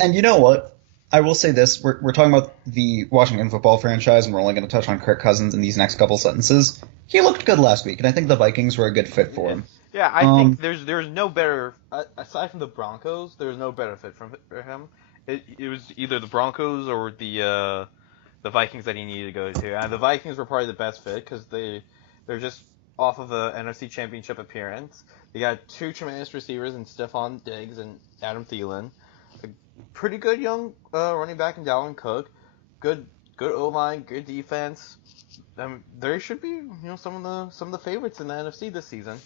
And you know what? I will say this: we're talking about the Washington football franchise, and we're only going to touch on Kirk Cousins in these next couple sentences. He looked good last week, and I think the Vikings were a good fit for him. Yeah, I think there's no better aside from the Broncos. There's no better fit for him. It was either the Broncos or the Vikings that he needed to go to. And the Vikings were probably the best fit because they're just off of a NFC Championship appearance. They got two tremendous receivers in Stephon Diggs and Adam Thielen. A pretty good young running back in Dalvin Cook. Good O-line, good defense. They should be some of the favorites in the NFC this season.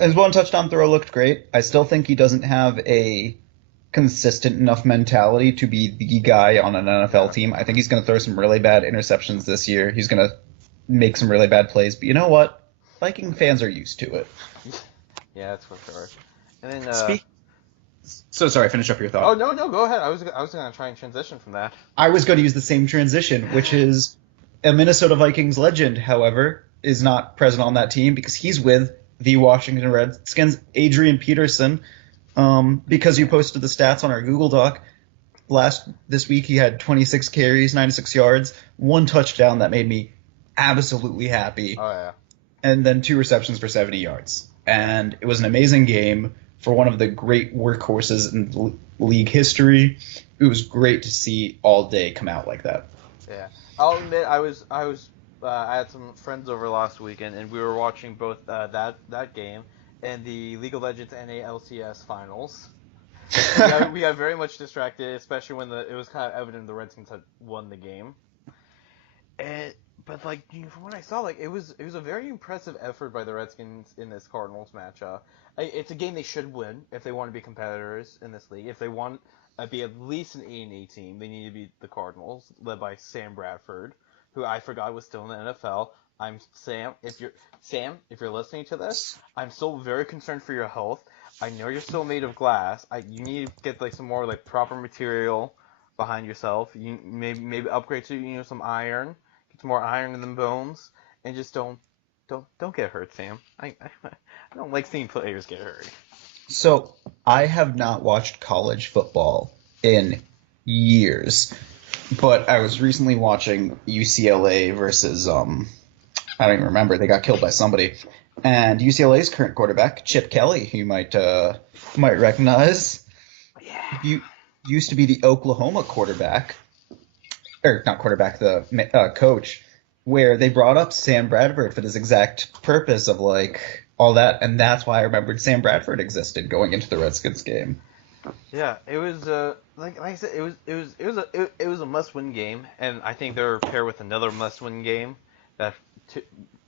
His one touchdown throw looked great. I still think he doesn't have a consistent enough mentality to be the guy on an NFL team. I think he's going to throw some really bad interceptions this year. He's going to make some really bad plays. But you know what? Viking fans are used to it. Yeah, that's for sure. And then So sorry, finish up your thought. Oh no, go ahead. I was going to try and transition from that. I was going to use the same transition, which is a Minnesota Vikings legend, however, is not present on that team because he's with the Washington Redskins, Adrian Peterson, because you posted the stats on our Google Doc. This week he had 26 carries, 96 yards, one touchdown that made me absolutely happy. Oh yeah. And then 2 receptions for 70 yards. And it was an amazing game for one of the great workhorses in league history. It was great to see all day come out like that. Yeah. I'll admit I had some friends over last weekend, and we were watching both that game and the League of Legends NALCS finals. we got very much distracted, especially when it was kind of evident the Redskins had won the game. But from what I saw, it was a very impressive effort by the Redskins in this Cardinals matchup. It's a game they should win if they want to be competitors in this league. If they want to be at least an 8-8 team, they need to beat the Cardinals, led by Sam Bradford, who I forgot was still in the NFL. Sam, if you're listening to this, I'm still very concerned for your health. I know you're still made of glass. You need to get some more proper material behind yourself. You maybe upgrade to some iron, get some more iron in the bones, and just don't get hurt, Sam. I don't like seeing players get hurt. So I have not watched college football in years. But I was recently watching UCLA versus I don't even remember. They got killed by somebody. And UCLA's current quarterback, Chip Kelly, who you might recognize. Yeah. You used to be the Oklahoma quarterback, or not quarterback, the coach, where they brought up Sam Bradford for this exact purpose of all that, and that's why I remembered Sam Bradford existed going into the Redskins game. Yeah, it was like I said, it was a must-win game, and I think they're paired with another must-win game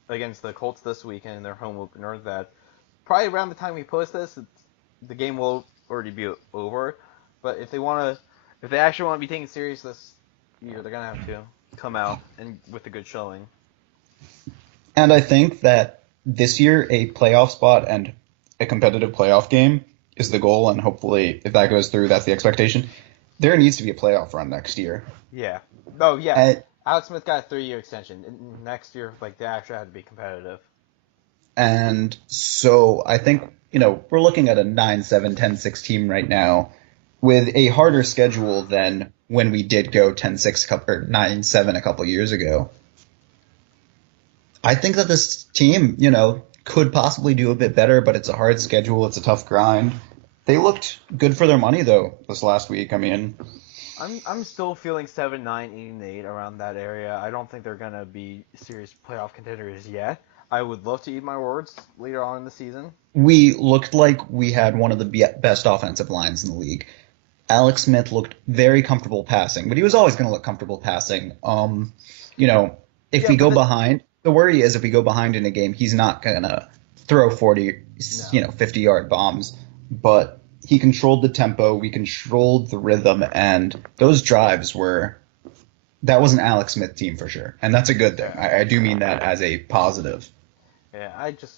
against the Colts this weekend in their home opener. That probably around the time we post this, the game will already be over. But if they actually want to be taken serious this year, they're gonna have to come out and with a good showing. And I think that this year a playoff spot and a competitive playoff game is the goal, and hopefully, if that goes through, that's the expectation. There needs to be a playoff run next year. Yeah. Oh, yeah. Alex Smith got a 3-year extension. Next year, they actually had to be competitive. And so I think, we're looking at a 9-7, 10-6 team right now with a harder schedule than when we did go 10-6 or 9-7 a couple years ago. I think that this team, could possibly do a bit better, but it's a hard schedule. It's a tough grind. They looked good for their money though this last week. I mean, I'm still feeling 7, 9, 8, and 8 around that area. I don't think they're gonna be serious playoff contenders yet. I would love to eat my words later on in the season. we looked like we had one of the best offensive lines in the league. Alex Smith looked very comfortable passing, but he was always going to look comfortable passing. You know, if Yeah, we but go behind, the worry is if we go behind in a game, he's not going to throw 40, no. 50-yard bombs. But he controlled the tempo, we controlled the rhythm, and those drives that was an Alex Smith team for sure, and that's a good thing. I do mean that as a positive. Yeah, I just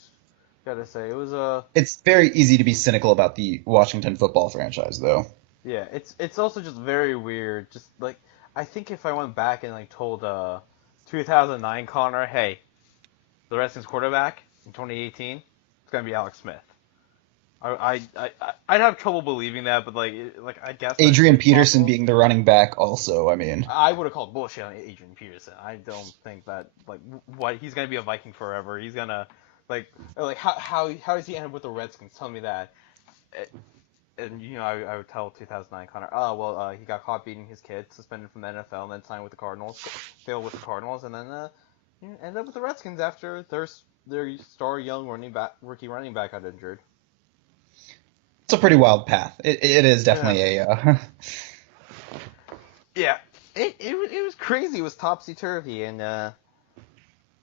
gotta say it was a. It's very easy to be cynical about the Washington football franchise, though. Yeah, it's also just very weird. Just like I think if I went back and like told 2009 Connor, hey, the Redskins quarterback in 2018, it's gonna be Alex Smith. I'd have trouble believing that, but like I guess that's Adrian Peterson possible. being the running back also, I mean. I would have called bullshit on Adrian Peterson. I don't think that like what he's gonna be a Viking forever. He's gonna like how does he end up with the Redskins? Tell me that. And I would tell 2009 Connor, oh well, he got caught beating his kid, suspended from the NFL, and then signed with the Cardinals, failed with the Cardinals, and then ended up with the Redskins after their star young rookie running back got injured. It's a pretty wild path. It is Yeah. definitely a Yeah, it was crazy. It was topsy turvy, and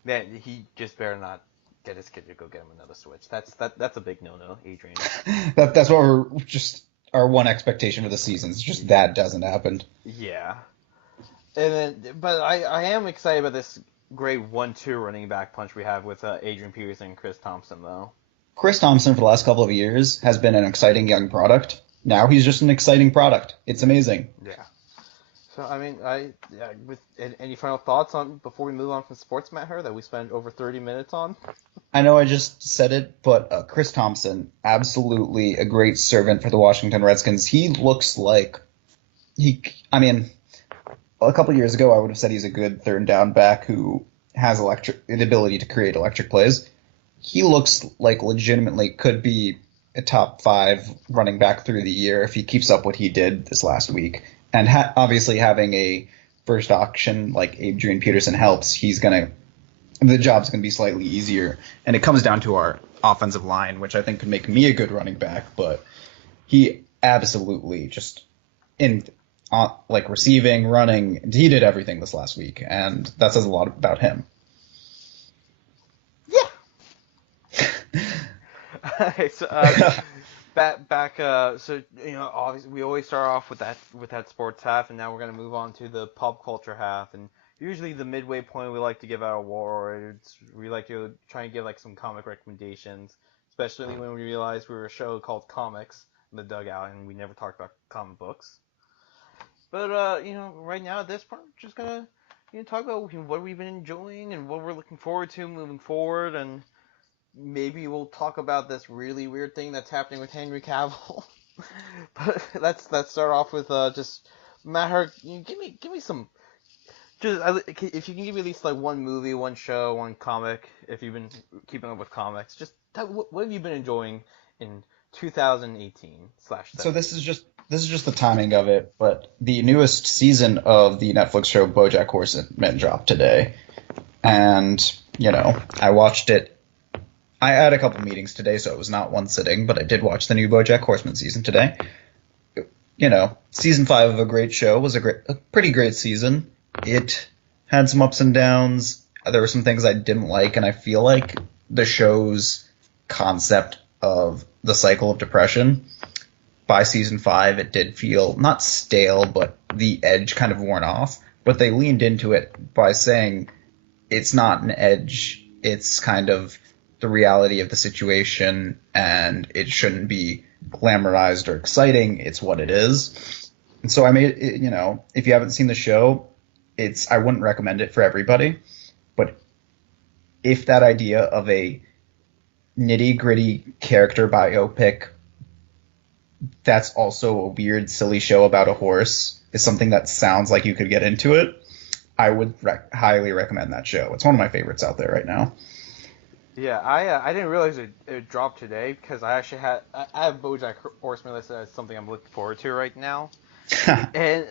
man, he just better not get his kid to go get him another Switch. That's a big no-no, Adrian. that's what we're just our one expectation for the season. It's just that doesn't happen. Yeah, and but I am excited about this great 1-2 running back punch we have with Adrian Peterson and Chris Thompson, though. Chris Thompson for the last couple of years has been an exciting young product. Now he's just an exciting product. It's amazing. Yeah. So I mean, with any final thoughts on before we move on from sports matter that we spent over 30 minutes on? I know I just said it, but Chris Thompson, absolutely a great servant for the Washington Redskins. He looks like I mean, a couple years ago I would have said he's a good third down back who has the ability to create electric plays. He looks like legitimately could be a top 5 running back through the year if he keeps up what he did this last week. And obviously having a first auction like Adrian Peterson helps. The job's going to be slightly easier. And it comes down to our offensive line, which I think could make me a good running back. But he absolutely just like receiving, running, he did everything this last week. And that says a lot about him. Okay, so back. So obviously we always start off with that sports half, and now we're gonna move on to the pop culture half. And usually the midway point, we like to give out awards. We like to try and give like some comic recommendations, especially when we realized we were a show called Comics in the Dugout, and we never talked about comic books. But right now at this point, we're just gonna talk about what we've been enjoying and what we're looking forward to moving forward, and maybe we'll talk about this really weird thing that's happening with Henry Cavill. But let's start off with just Maher. Give me some. Just if you can give me at least like one movie, one show, one comic. If you've been keeping up with comics, just what have you been enjoying in 2018/17? So this is just the timing of it, but the newest season of the Netflix show BoJack Horseman dropped today, and I watched it. I had a couple meetings today, so it was not one sitting, but I did watch the new BoJack Horseman season today. Season 5 of a great show was a pretty great season. It had some ups and downs. There were some things I didn't like, and I feel like the show's concept of the cycle of depression, by season 5, it did feel not stale, but the edge kind of worn off. But they leaned into it by saying it's not an edge, it's kind of the reality of the situation, and it shouldn't be glamorized or exciting. It's what it is. And so I made it, if you haven't seen the show, I wouldn't recommend it for everybody, but if that idea of a nitty gritty character biopic that's also a weird, silly show about a horse is something that sounds like you could get into it, I would highly recommend that show. It's one of my favorites out there right now. Yeah, I didn't realize it dropped today because I have BoJack Horseman listed as something I'm looking forward to right now. And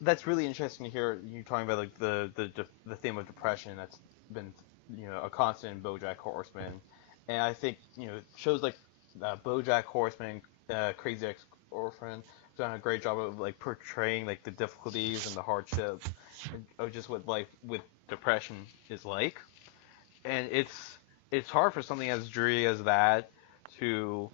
that's really interesting to hear you talking about like the theme of depression that's been a constant in BoJack Horseman, and I think shows like BoJack Horseman, Crazy Ex-Girlfriend have done a great job of like portraying like the difficulties and the hardships of just what life with depression is like, and it's hard for something as dreary as that to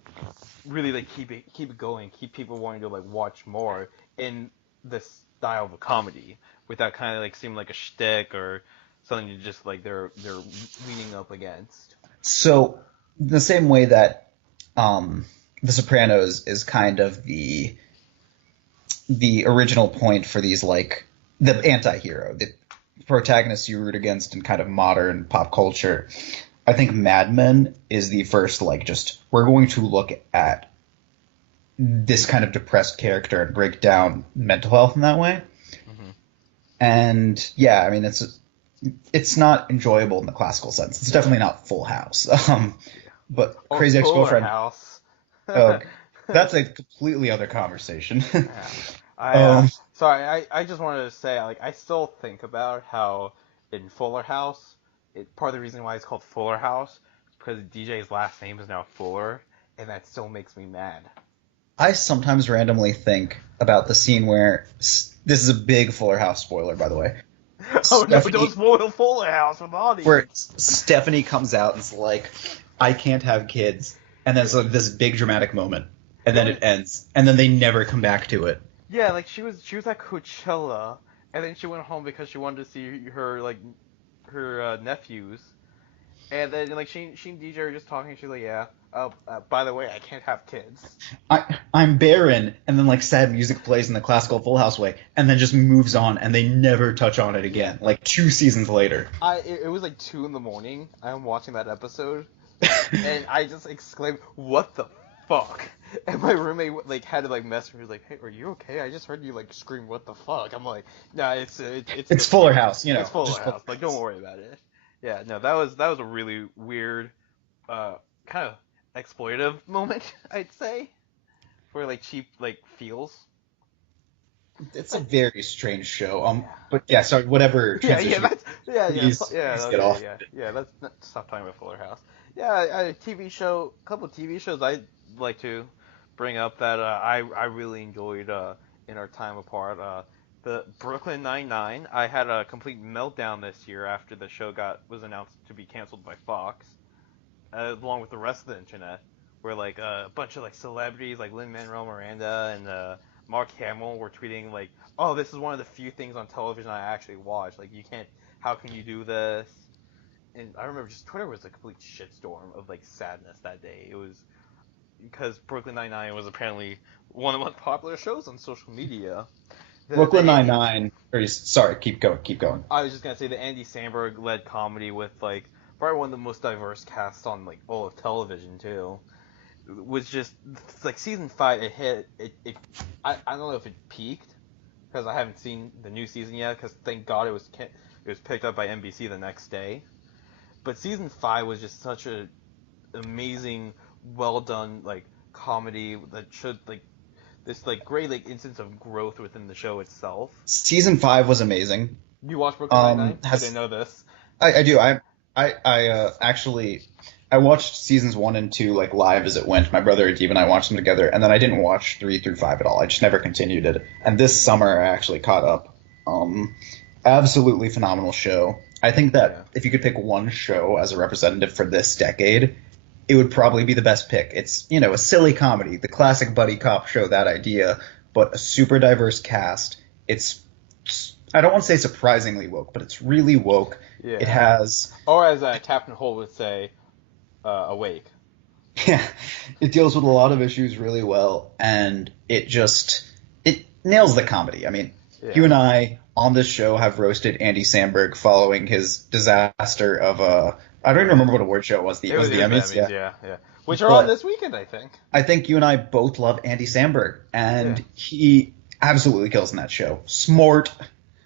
really like keep it going, keep people wanting to like watch more in this style of a comedy without kind of like seeming like a shtick or something you just like they're leaning up against. So the same way that The Sopranos is kind of the original point for these like the anti-hero, the protagonists you root against in kind of modern pop culture. I think Mad Men is the first like just we're going to look at this kind of depressed character and break down mental health in that way. Hmm. And yeah, I mean it's not enjoyable in the classical sense. It's definitely not Full House. But Or Crazy Fuller Ex-Girlfriend, House. uh, that's a completely other conversation. Yeah. I um, sorry, I just wanted to say like I still think about how in Fuller House, part of the reason why it's called Fuller House is because DJ's last name is now Fuller, and that still makes me mad. I sometimes randomly think about the scene where this is a big Fuller House spoiler, by the way. Oh no, don't Stephanie, spoil Fuller House with where Audie. Stephanie comes out and is like, "I can't have kids," and then it's like this big dramatic moment, and It then was it ends, and then they never come back to it. Yeah, like she was at Coachella, and then she went home because she wanted to see her like her nephews, and then like she and DJ are just talking. And she's like, yeah. Oh, by the way, I can't have kids. I'm barren, and then like sad music plays in the classical Full House way, and then just moves on, and they never touch on it again. Like 2 seasons later. It was like 2 in the morning. I'm watching that episode, and I just exclaimed, "What the fuck?" And my roommate like had to like mess with me, like, "Hey, are you okay? I just heard you like scream, 'What the fuck?'" I'm like, "Nah, it's It's just Fuller House, it's Fuller just Fuller House. Like, don't House. worry about it." Yeah, no, that was a really weird, kind of exploitive moment, I'd say, for like cheap like feels. It's a But very strange show. yeah. But yeah, sorry, whatever Yeah, yeah, transition. that's yeah, yeah, Please get okay, off. yeah. Let's stop talking about Fuller House. Yeah, a TV show, a couple of TV shows I'd like to bring up that I really enjoyed in our time apart. The Brooklyn Nine-Nine. I had a complete meltdown this year after the show was announced to be canceled by Fox, along with the rest of the internet, where like a bunch of like celebrities like Lin-Manuel Miranda and Mark Hamill were tweeting like, "Oh, this is one of the few things on television I actually watch. Like, you can't. How can you do this?" And I remember just Twitter was a complete shitstorm of like sadness that day. It was because Brooklyn Nine-Nine was apparently one of the most popular shows on social media. The Brooklyn Andy Nine-Nine. Sorry, keep going, keep going. I was just gonna say the Andy Samberg led comedy with like probably one of the most diverse casts on like all of television too. Was just like season 5. It hit I don't know if it peaked because I haven't seen the new season yet. Because thank God it was picked up by NBC the next day. But season 5 was just such a amazing, well done like comedy that showed like this like great like instance of growth within the show itself. Season 5 was amazing. You watched Brooklyn Nine Nine? I didn't Has know this. I do. I actually I watched seasons 1 and 2 like live as it went. My brother Adib and I watched them together, and then I didn't watch 3 through 5 at all. I just never continued it. And this summer I actually caught up. Um, Absolutely phenomenal show. I think Yeah. that if you could pick one show as a representative for this decade, it would probably be the best pick. It's a silly comedy, the classic buddy cop show, that idea, but a super diverse cast. It's I don't want to say surprisingly woke, but it's really woke. It Yeah. has Or as Captain Holt would say, awake. yeah, it deals with a lot of issues really well, and it nails the comedy. I mean, you Yeah. and I on this show have roasted Andy Samberg following his disaster of I don't even remember what award show it was. It Was was, the it was the Emmys? Emmys, Yeah, yeah, yeah. Which are on but this weekend, I think. I think you and I both love Andy Samberg, Yeah. and he absolutely kills in that show. Smart.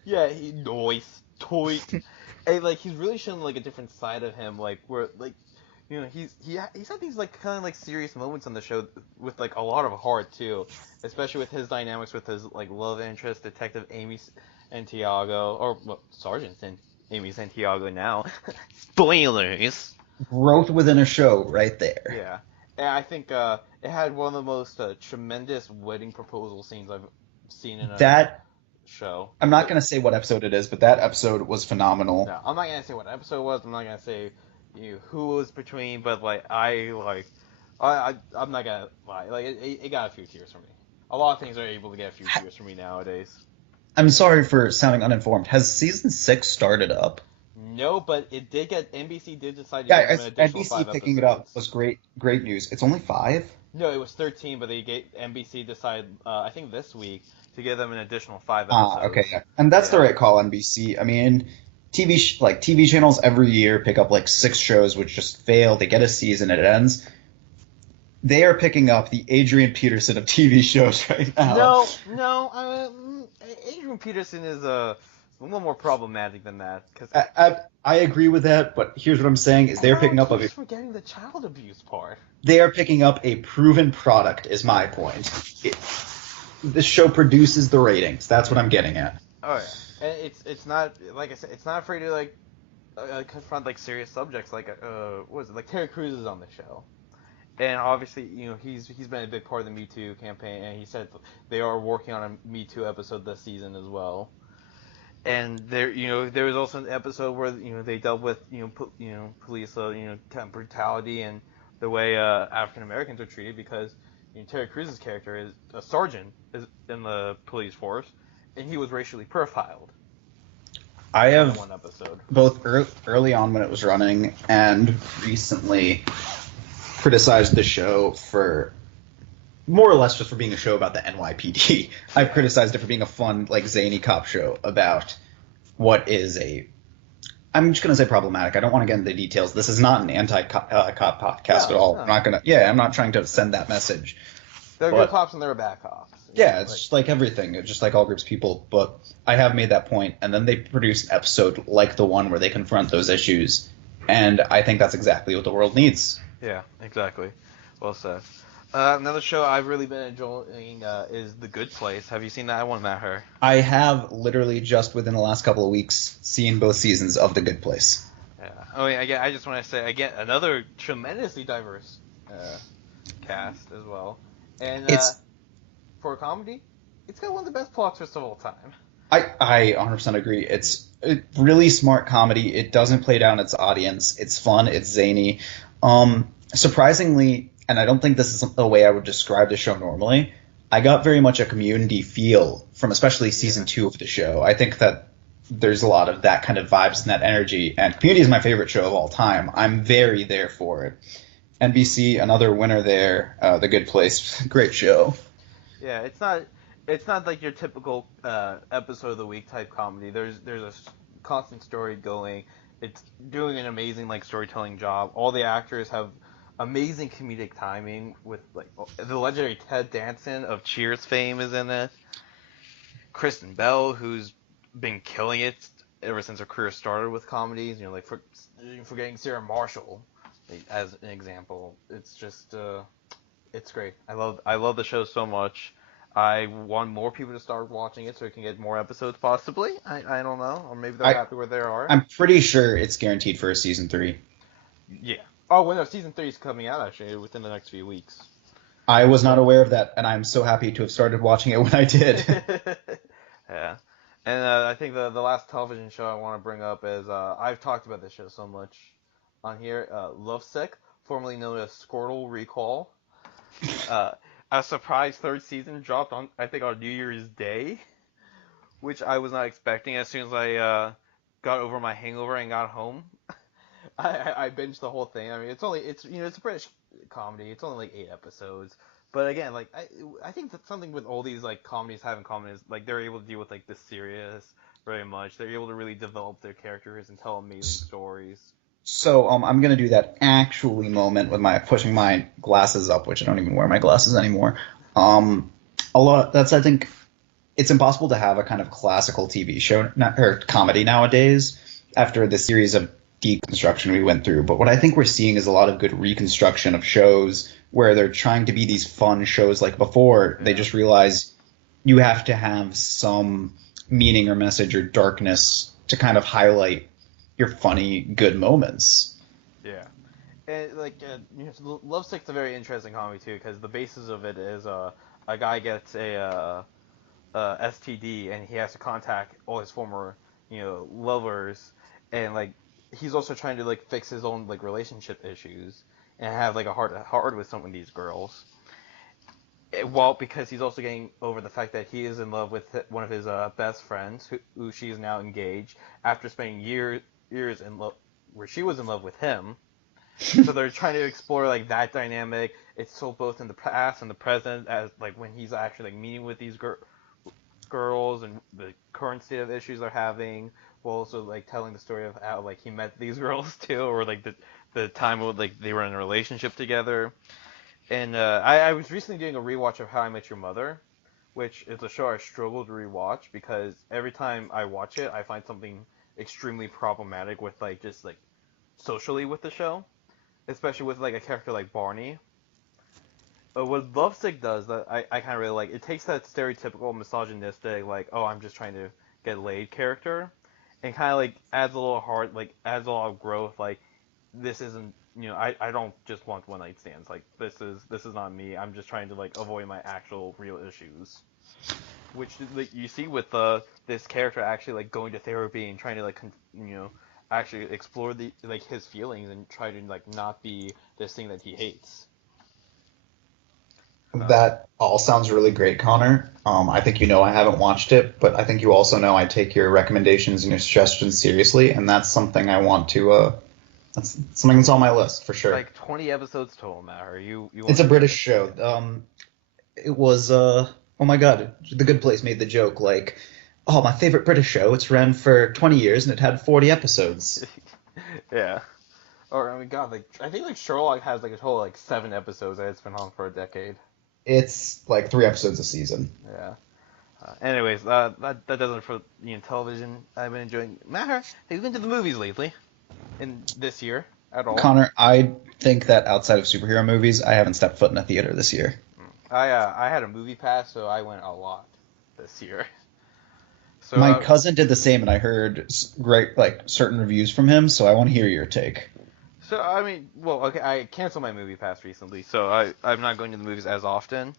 Yeah, he noise, toy. And like he's really shown like a different side of him, like where like he's had these like kind of like serious moments on the show with like a lot of heart too, especially with his dynamics with his like love interest, Detective Amy Santiago, or well, Amy Santiago now. Spoilers. Growth within a show right there. Yeah, and I think it had one of the most tremendous wedding proposal scenes I've seen in a That show. I'm not gonna say what episode it is, but that episode was phenomenal. No, I'm not gonna say what episode it was. I'm not gonna say who it was between, but like I'm not gonna lie. Like it got a few tears from me. A lot of things are able to get a few tears from me nowadays. I'm sorry for sounding uninformed. Has season 6 started up? No, but it did get NBC did decide to give Yeah, them an additional NBC 5 picking it up episodes. was great news. It's only 5? No, it was 13, but they gave NBC decided I think this week to give them an additional 5 Ah, okay, episodes. yeah. And that's the Yeah. right call, NBC. I mean, TV channels every year pick up like 6 shows which just fail. They get a season, it ends. They are picking up the Adrian Peterson of TV shows right now. No. Adrian Peterson is a little more problematic than that because I agree with that, but here's what I'm saying: is they're picking up forgetting the child abuse part. they are picking up a proven product. Is my point. The show produces the ratings. That's what I'm getting at. Oh yeah, and it's not like I said, it's not afraid to like confront like serious subjects like what is it like Terry Crews is on the show, and obviously he's been a big part of the Me Too campaign, and he said they are working on a Me Too episode this season as well. And there was also an episode where they dealt with police kind of brutality and the way African Americans are treated because Terry Crews' character is a sergeant in the police force and he was racially profiled I in have one episode. both early on when it was running and recently criticized the show for more or less just for being a show about the NYPD. I've criticized it for being a fun, like, zany cop show about what is I'm just going to say problematic. I don't want to get into the details. This is not an anti-cop podcast at all. No. I'm not trying to send that message. There are good cops and there are bad cops. Yeah, it's just like everything. It's just like all groups of people. But I have made that point, and then they produce an episode like the one where they confront those issues, and I think that's exactly what the world needs. Yeah, exactly. Well said. Another show I've really been enjoying is The Good Place. Have you seen that one, Maher? I have literally just within the last couple of weeks seen both seasons of The Good Place. Yeah. Oh, yeah. Again, I just want to say again another tremendously diverse cast as well, and for a comedy, it's got one of the best plot twists of all time. I 100% agree. It's a really smart comedy. It doesn't play down its audience. It's fun. It's zany. Surprisingly, and I don't think this is the way I would describe the show normally, I got very much a Community feel from especially season 2 of the show. I think that there's a lot of that kind of vibes and that energy, and Community is my favorite show of all time. I'm very there for it. NBC, another winner there. The Good Place, great show. Yeah, it's not like your typical episode of the week type comedy. There's a constant story going. It's doing an amazing like storytelling job. All the actors have amazing comedic timing with like the legendary Ted Danson of Cheers fame is in it. Kristen Bell, who's been killing it ever since her career started with comedies. Like forgetting Sarah Marshall as an example. It's just it's great. I love the show so much. I want more people to start watching it so it can get more episodes possibly. I don't know. Or maybe they're happy where they are. I'm pretty sure it's guaranteed for a season 3. Yeah. Oh, well, no, season 3 is coming out actually within the next few weeks. I was not aware of that, and I'm so happy to have started watching it when I did. Yeah. And I think the last television show I want to bring up is I've talked about this show so much on here. Lovesick, formerly known as Squirtle Recall. A surprise 3rd season dropped on New Year's Day, which I was not expecting. As soon as I got over my hangover and got home, I binged the whole thing. I mean, it's a British comedy. It's only like 8 episodes. But again, like I think that something with all these like comedies have in common is like they're able to deal with like the serious very much. They're able to really develop their characters and tell amazing stories. So I'm gonna do that actually moment with my pushing my glasses up, which I don't even wear my glasses anymore. I think it's impossible to have a kind of classical TV show or comedy nowadays after the series of deconstruction we went through. But what I think we're seeing is a lot of good reconstruction of shows where they're trying to be these fun shows like before. They Yeah. just realize you have to have some meaning or message or darkness to kind of highlight your funny, good moments. Yeah. And like, Lovesick's a very interesting comedy too, because the basis of it is a guy gets a STD and he has to contact all his former lovers, and like he's also trying to like fix his own like relationship issues and have like a heart to heart with some of these girls. Well, because he's also getting over the fact that he is in love with one of his best friends, who she is now engaged after spending years in love, where she was in love with him. So they're trying to explore like that dynamic. It's so both in the past and the present, as like when he's actually like meeting with these girls and the current state of issues they're having, while also like telling the story of how like he met these girls too, or like the time when like they were in a relationship together. And I was recently doing a rewatch of How I Met Your Mother, which is a show I struggle to rewatch because every time I watch it, I find something extremely problematic with like just like socially with the show, especially with like a character like Barney. What Lovesick does that I kind of really like, it takes that stereotypical misogynistic like, oh, I'm just trying to get laid character, and kind of like adds a little heart, like adds a lot of growth. Like this isn't, I don't just want one night stands. Like this is not me. I'm just trying to like avoid my actual real issues, which like you see with this character actually like going to therapy and trying to like actually explore the like his feelings and try to like not be this thing that he hates. Uh, That all sounds really great, Connor. I think you know I haven't watched it, but I think you also know I take your recommendations and your suggestions seriously, and that's something I want to. That's something that's on my list for it's sure. like 20 episodes total, Matt. You It's want a to give British it? show. It was. Oh my God, The Good Place made the joke like, oh, my favorite British show. It's ran for 20 years and it had 40 episodes. Yeah. Or I mean, God, like I think like Sherlock has like a total like 7 episodes that it's been on for a decade. It's like 3 episodes a season. Yeah. Anyways, that does it for television. I've been enjoying. Matt, have you been to the movies lately? In this year at all? Connor, I think that outside of superhero movies, I haven't stepped foot in a theater this year. I had a movie pass, so I went a lot this year. So My cousin did the same, and I heard great, like certain reviews from him. So I want to hear your take. I mean, well, okay, I canceled my movie pass recently, so I'm not going to the movies as often.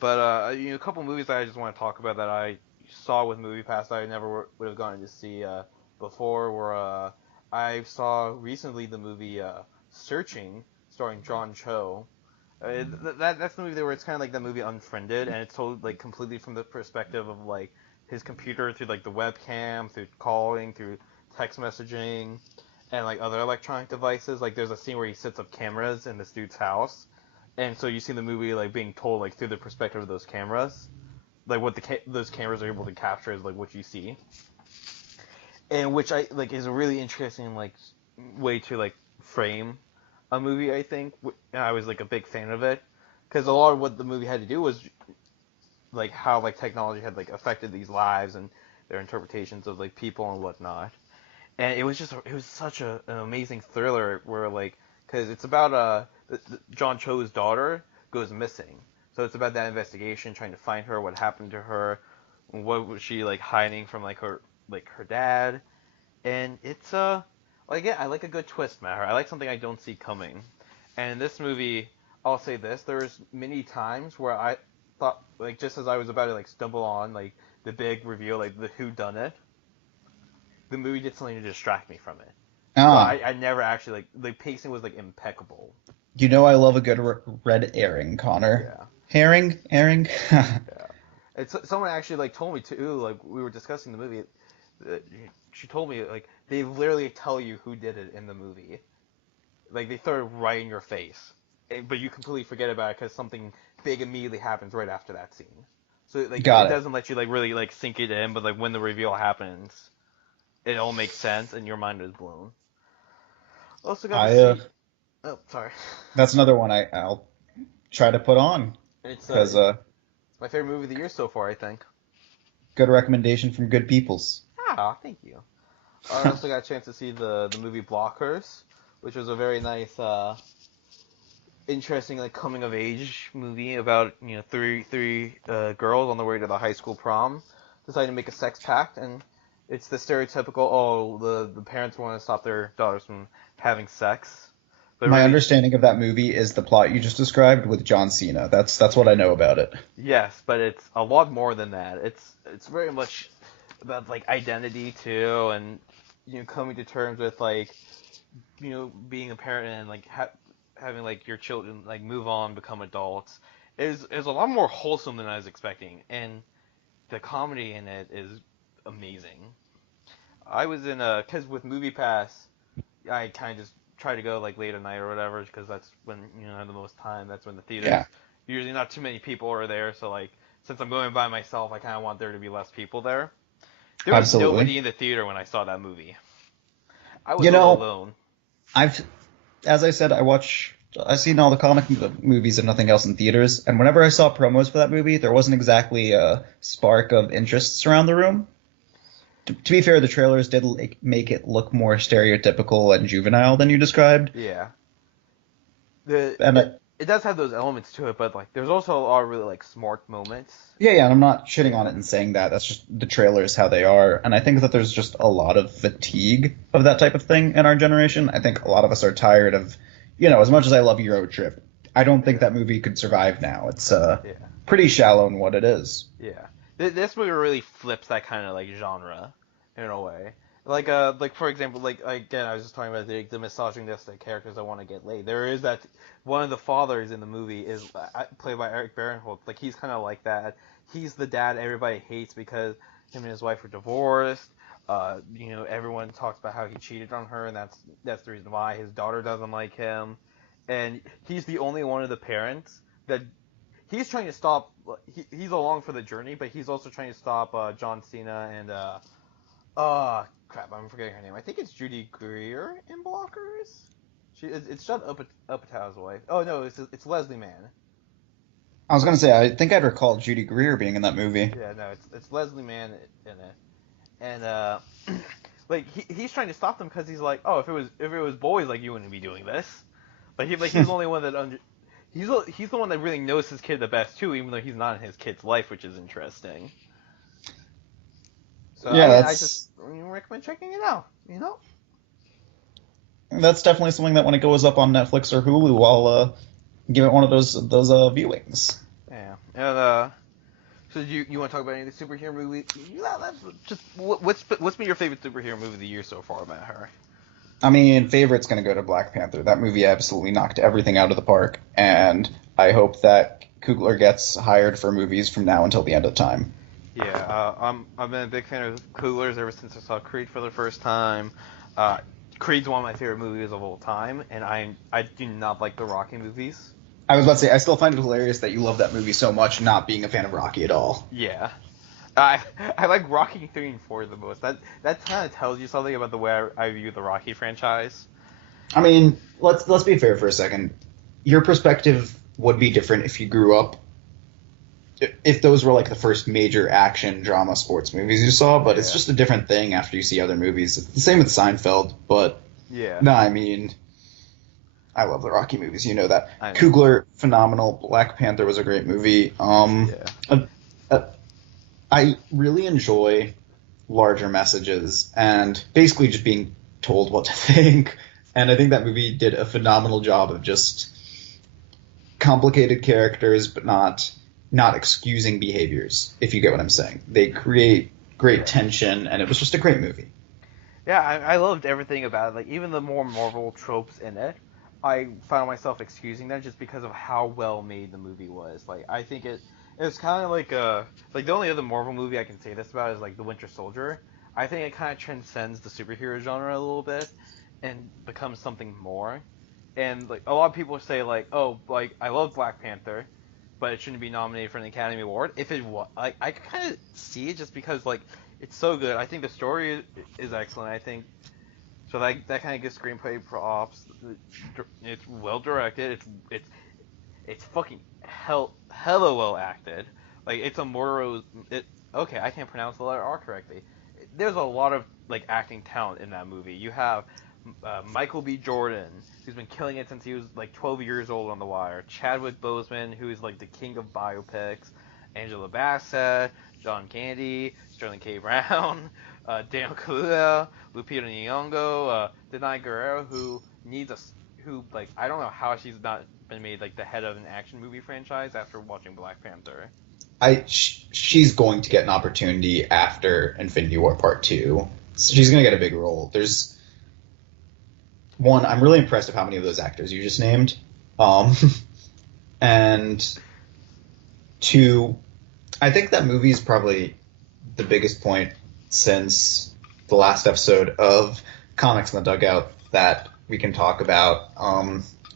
But a couple movies that I just want to talk about that I saw with movie pass that I never would have gone to see before were I saw recently the movie Searching, starring John Cho. That's the movie where it's kind of like the movie Unfriended, and it's told like completely from the perspective of like his computer through like the webcam, through calling, through text messaging, and like other electronic devices. Like there's a scene where he sets up cameras in this dude's house, and so you see the movie like being told like through the perspective of those cameras, like what those cameras are able to capture is like what you see, and which I like is a really interesting like way to like frame a movie. I think and I was like a big fan of it because a lot of what the movie had to do was like how like technology had like affected these lives and their interpretations of like people and whatnot. And it was such an amazing thriller where like because it's about John Cho's daughter goes missing, so it's about that investigation, trying to find her, what happened to her, what was she like hiding from like her dad, and it's like yeah, I like a good twist, Matter. I like something I don't see coming. And in this movie, I'll say this: there's many times where I thought, like, just as I was about to like stumble on like the big reveal, like the who done it, the movie did something to distract me from it. So Ah, I never actually like the pacing was like impeccable. you know I love a good red herring, Connor. Yeah, Herring. yeah. It's someone actually like told me too. Like we were discussing the movie. uh, She told me like they literally tell you who did it in the movie. Like they throw it right in your face, but you completely forget about it because something big immediately happens right after that scene. So like it Got it. doesn't let you like really like sink it in, but like when the reveal happens, it all makes sense and your mind is blown. Also got to I see. Oh, sorry. That's another one I'll try to put on because It's my favorite movie of the year so far, I think. good recommendation from good peoples. Ah, thank you. I also got a chance to see the movie Blockers, which was a very nice, interesting like coming of age movie about three girls on their way to the high school prom, deciding to make a sex pact, and it's the stereotypical the parents want to stop their daughters from having sex, but My really understanding of that movie is the plot you just described with John Cena. That's what I know about it. yes, but it's a lot more than that. It's very much about like identity too, and coming to terms with like being a parent and like having like your children like move on, become adults is a lot more wholesome than I was expecting, and the comedy in it is amazing. I was in a because with Movie Pass, I kind of just try to go like late at night or whatever because that's when I have the most time. That's when the Yeah, theaters usually not too many people are there. So like since I'm going by myself, I kind of want there to be less people there. There was absolutely. nobody in the theater when I saw that movie. I was You all know, alone. I've, as I said, I've seen all the movies and nothing else in theaters, and whenever I saw promos for that movie, there wasn't exactly a spark of interest around the room. To be fair, the trailers did make it look more stereotypical and juvenile than you described, Yeah. the and it, it does have those elements to it, but like there's also a lot of really like smart moments. yeah, and I'm not shitting on Yeah, it and saying that. That's just the trailers how they are, and I think that there's just a lot of fatigue of that type of thing in our generation. I think a lot of us are tired of, as much as I love Euro Trip, I don't think yeah, that movie could survive now. It's yeah, pretty shallow in what it is. yeah. This movie really flips that kind of like genre in a way. Like for example, like again, I was just talking about the misogynistic characters I want to get laid. There is that one of the fathers in the movie is played by Eric Barinholtz. Like he's kind of like that. He's the dad everybody hates because him and his wife are divorced. Everyone talks about how he cheated on her, and that's the reason why his daughter doesn't like him. And he's the only one of the parents that he's trying to stop. He's along for the journey, but he's also trying to stop John Cena and crap, I'm forgetting her name. I think it's Judy Greer in Blockers. It's Judd Apatow's wife. Oh no, it's Leslie Mann. I was gonna say, I think I'd recall Judy Greer being in that movie. Yeah, no, it's Leslie Mann in it, and like he's trying to stop them because he's like, oh, if it was boys, like you wouldn't be doing this. He's the only one that he's the one that really knows his kid the best too, even though he's not in his kid's life, which is interesting. So Yeah, I just recommend checking it out. that's definitely something that when it goes up on Netflix or Hulu, I'll give it one of those viewings. Yeah. And so do you want to talk about any of the superhero movies? That's just what's been your favorite superhero movie of the year so far about her? I mean, favorite's going to go to Black Panther. That movie absolutely knocked everything out of the park, and I hope that Coogler gets hired for movies from now until the end of time. Yeah, I've been a big fan of Coolers ever since I saw Creed for the first time. Creed's one of my favorite movies of all time, and I do not like the Rocky movies. I was about to say, I still find it hilarious that you love that movie so much, not being a fan of Rocky at all. Yeah, I I like Rocky 3 and 4 the most. That kind of tells you something about the way I view the Rocky franchise. I mean, let's be fair for a second. Your perspective would be different if you grew up, if those were like the first major action drama sports movies you saw, but it's Yeah, just a different thing after you see other movies. It's the same with Seinfeld, but yeah, no, I mean, I love the Rocky movies. You know that. I know. Coogler, phenomenal. Black Panther was a great movie. Yeah, Uh, uh, I really enjoy larger messages and basically just being told what to think. And I think that movie did a phenomenal job of just complicated characters, but not excusing behaviors. If you get what I'm saying, they create great yeah. tension, and it was just a great movie. Yeah, I loved everything about it. Like even the more Marvel tropes in it, I found myself excusing them just because of how well made the movie was. Like I think it's kind of like the only other Marvel movie I can say this about is like The Winter Soldier. I think it kind of transcends the superhero genre a little bit and becomes something more. And like a lot of people say like, oh, like I love Black Panther, but it shouldn't be nominated for an Academy Award. If it was, like I could kind of see it just because like it's so good. I think the story is excellent. I think so that kind of gives screenplay props. It's well directed. It's fucking hella well acted. Like it's a Moro. Okay, I can't pronounce the letter R correctly. there's a lot of like acting talent in that movie. You have Michael B. Jordan, who's been killing it since he was like 12 years old on The Wire. Chadwick Boseman, who is like the king of biopics. Angela Bassett, John Candy, Sterling K. Brown, Daniel Kaluuya, Lupita Nyong'o, Denai Guerrero, who like I don't know how she's not been made like the head of an action movie franchise after watching Black Panther. She's going to get an opportunity after Infinity War Part 2. So she's going to get a big role. There's one, I'm really impressed with how many of those actors you just named. Um, and two, I think that movie is probably the biggest point since the last episode of Comics in the Dugout that we can talk about.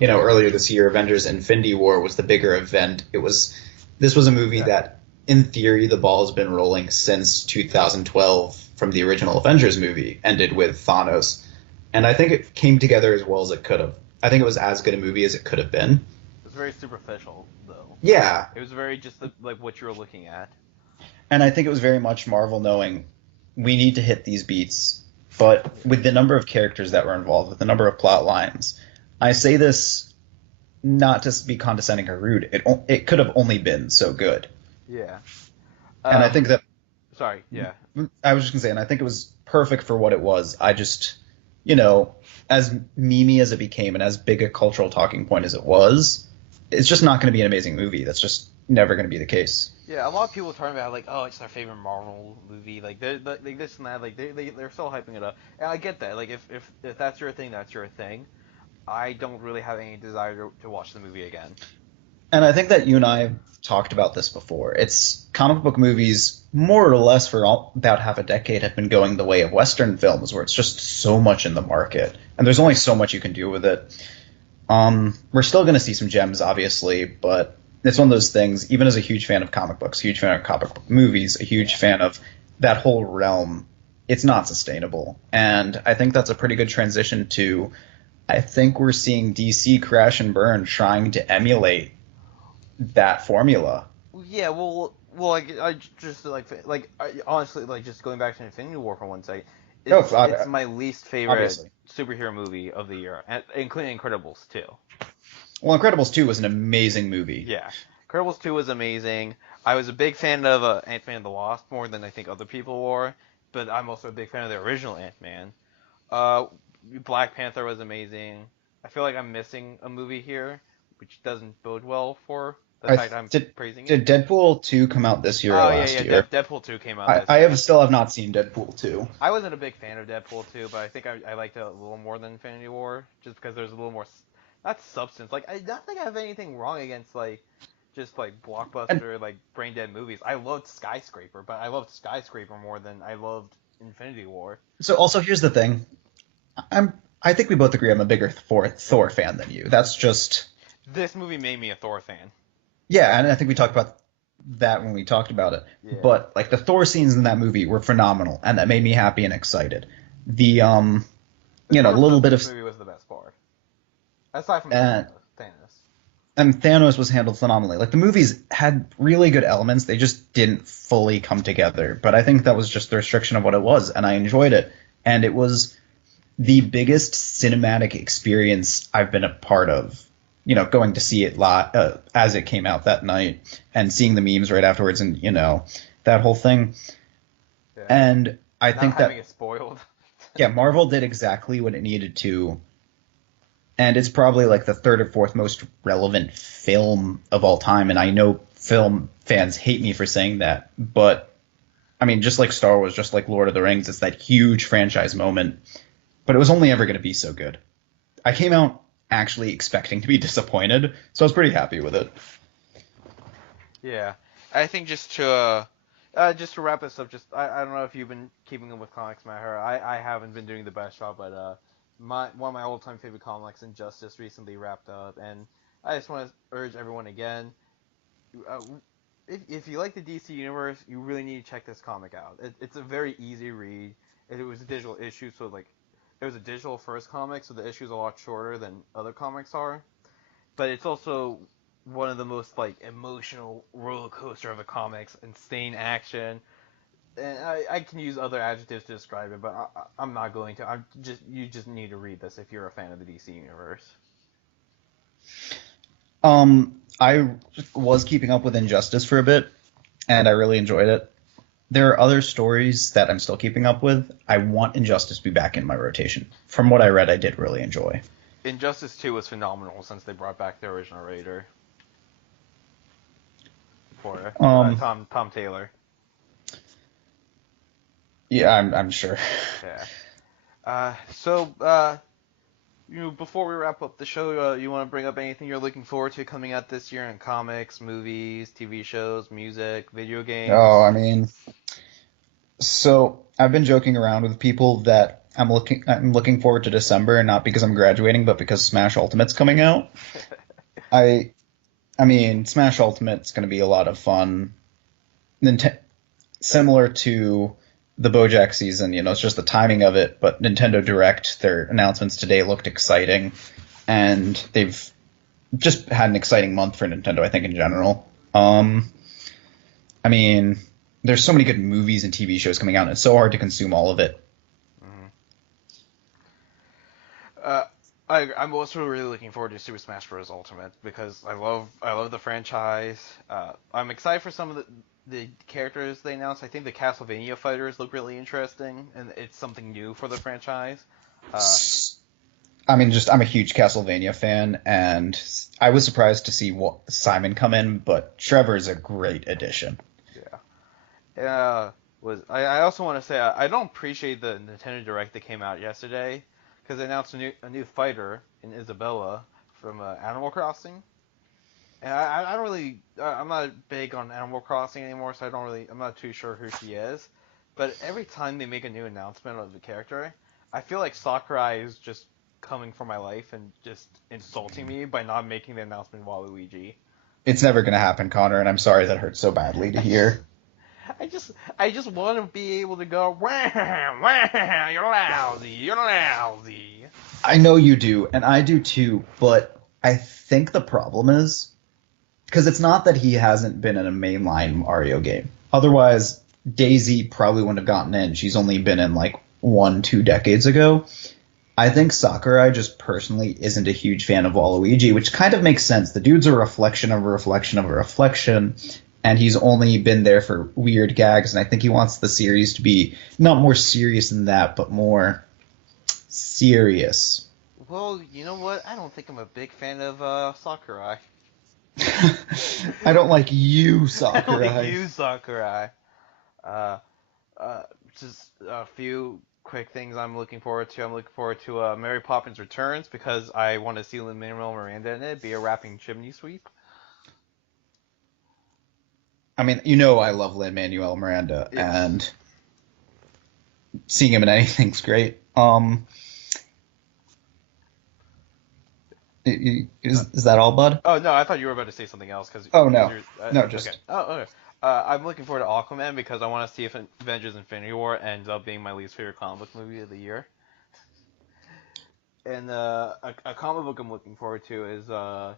Earlier this year, Avengers Infinity War was the bigger event. This was a movie that, in theory, the ball has been rolling since 2012 from the original Avengers movie, ended with Thanos. And I think it came together as well as it could have. I think it was as good a movie as it could have been. It was very superficial, though. Yeah. It was very just like what you were looking at. And I think it was very much Marvel knowing we need to hit these beats. But with the number of characters that were involved, with the number of plot lines, I say this not to be condescending or rude. It could have only been so good. Yeah. And I think that... Sorry, yeah. I was just going to say, and I think it was perfect for what it was. I just, as memey as it became and as big a cultural talking point as it was, it's just not going to be an amazing movie. That's just never going to be the case. Yeah, a lot of people are talking about like, oh, it's their favorite Marvel movie, like they're like this and that, like they're still hyping it up, and I get that. Like if that's your thing, that's your thing. I don't really have any desire to watch the movie again. And I think that you and I have talked about this before. It's comic book movies, more or less, for about half a decade, have been going the way of Western films, where it's just so much in the market, and there's only so much you can do with it. We're still going to see some gems, obviously, but it's one of those things, even as a huge fan of comic books, huge fan of comic book movies, a huge fan of that whole realm, it's not sustainable. And I think that's a pretty good transition to, I think we're seeing DC crash and burn trying to emulate that formula. Yeah, well, I just honestly, like just going back to Infinity War for one second, it's my least favorite obviously. Superhero movie of the year, including Incredibles 2. Well, Incredibles 2 was an amazing movie. Yeah, Incredibles 2 was amazing. I was a big fan of Ant-Man and the Wasp more than I think other people were, but I'm also a big fan of the original Ant-Man. Uh, Black Panther was amazing. I feel like I'm missing a movie here, which doesn't bode well for the fact I'm praising it. Did Deadpool 2 come out this year or last year? Deadpool 2 came out this year. I still have not seen Deadpool 2. I wasn't a big fan of Deadpool 2, but I think I liked it a little more than Infinity War, just because there's a little more, not substance. Like, I don't think I have anything wrong against, like, just, like, blockbuster, like, brain-dead movies. I loved Skyscraper, but I loved Skyscraper more than I loved Infinity War. So, also, here's the thing. I think we both agree I'm a bigger Thor fan than you. That's just... This movie made me a Thor fan. Yeah, and I think we talked about that when we talked about it. Yeah. But, like, the Thor scenes in that movie were phenomenal, and that made me happy and excited. The little bit of... This movie was the best part. Aside from Thanos. And Thanos was handled phenomenally. Like, the movies had really good elements, they just didn't fully come together. But I think that was just the restriction of what it was, and I enjoyed it. And it was the biggest cinematic experience I've been a part of. Going to see it live as it came out that night and seeing the memes right afterwards and, that whole thing. Yeah. And I think that... having it spoiled. Yeah, Marvel did exactly what it needed to. And it's probably like the third or fourth most relevant film of all time. And I know film fans hate me for saying that. But, I mean, just like Star Wars, just like Lord of the Rings, it's that huge franchise moment. But it was only ever going to be so good. I came out actually expecting to be disappointed, so I was pretty happy with it. Yeah, I think just to wrap this up, I don't know if you've been keeping up with Comics Matter. I haven't been doing the best job, but one of my all-time favorite comics, Injustice, recently wrapped up, and I just want to urge everyone again, if you like the DC universe, you really need to check this comic out. It's a very easy read. It was a digital issue, so like. It was a digital first comic, so the issue's a lot shorter than other comics are. But it's also one of the most like emotional roller coaster of a comics, insane action. and I can use other adjectives to describe it, but I'm not going to. You just need to read this if you're a fan of the DC universe. I was keeping up with Injustice for a bit, and I really enjoyed it. There are other stories that I'm still keeping up with. I want Injustice to be back in my rotation. From what I read, I did really enjoy. Injustice 2 was phenomenal since they brought back the original Raider for Um, Tom Taylor. yeah, I'm sure. Yeah. Before we wrap up the show, you want to bring up anything you're looking forward to coming out this year in comics, movies, TV shows, music, video games? Oh, I mean, so I've been joking around with people that I'm looking forward to December, not because I'm graduating, but because Smash Ultimate's coming out. I I mean, Smash Ultimate's going to be a lot of fun. Nint- Similar to the BoJack season, it's just the timing of it. But Nintendo Direct, their announcements today looked exciting, and they've just had an exciting month for Nintendo, I think, in general. I mean, there's so many good movies and TV shows coming out, and it's so hard to consume all of it. Mhm. Uh, I'm also really looking forward to Super Smash Bros. Ultimate because I love the franchise. I'm excited for some of the characters they announced. I think the Castlevania fighters look really interesting, and it's something new for the franchise. Uh, I mean, just I'm a huge Castlevania fan, and I was surprised to see Simon come in, but Trevor's a great addition. yeah. I also want to say I don't appreciate the Nintendo Direct that came out yesterday because they announced a new fighter in Isabella from Animal Crossing. And I don't really, I'm not big on Animal Crossing anymore, so I'm not too sure who she is. But every time they make a new announcement of the character, I feel like Sakurai is just coming for my life and just insulting me by not making the announcement Waluigi. It's never going to happen, Connor, and I'm sorry that hurts so badly to I just, hear. I just want to be able to go, wah, wah, you're lousy, you're lousy. I know you do, and I do too, but I think the problem is because it's not that he hasn't been in a mainline Mario game. Otherwise, Daisy probably wouldn't have gotten in. She's only been in like 1, 2 decades ago. I think Sakurai just personally isn't a huge fan of Waluigi, which kind of makes sense. The dude's a reflection of a reflection of a reflection, and he's only been there for weird gags, and I think he wants the series to be not more serious than that, but more serious. Well, you know what? I don't think I'm a big fan of Sakurai. I don't like you, I like Sakurai. you, Sakurai. Uh, uh, just a few quick things I'm looking forward to. I'm looking forward to Mary Poppins Returns because I want to see Lin-Manuel Miranda in it, be a rapping chimney sweep. I mean, I love Lin-Manuel Miranda, Yes. and seeing him in anything's great. Is that all, bud? Oh no, I thought you were about to say something else Oh because no, you're no, okay. just Oh okay. I'm looking forward to Aquaman because I want to see if Avengers: Infinity War ends up being my least favorite comic book movie of the year. And a comic book I'm looking forward to is I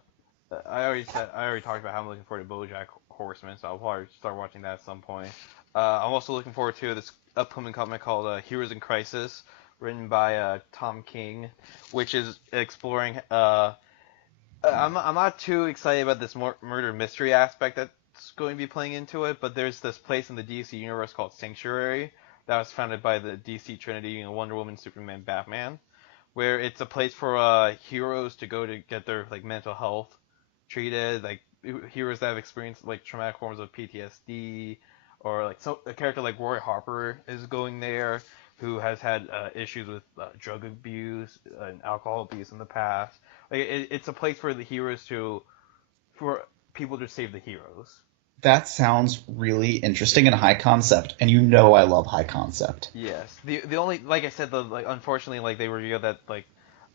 already talked about how I'm looking forward to BoJack Horseman, so I'll probably start watching that at some point. I'm also looking forward to this upcoming comic called Heroes in Crisis, written by Tom King, which is exploring. I'm not too excited about this murder mystery aspect that's going to be playing into it, but there's this place in the DC universe called Sanctuary that was founded by the DC Trinity, Wonder Woman, Superman, Batman, where it's a place for heroes to go to get their like mental health treated, like heroes that have experienced like traumatic forms of PTSD, or like a character like Roy Harper is going there who has had issues with drug abuse and alcohol abuse in the past. Like it's a place for the heroes for people to save the heroes. that sounds really interesting and high concept, and I love high concept. Yes. The only like I said unfortunately like they revealed that like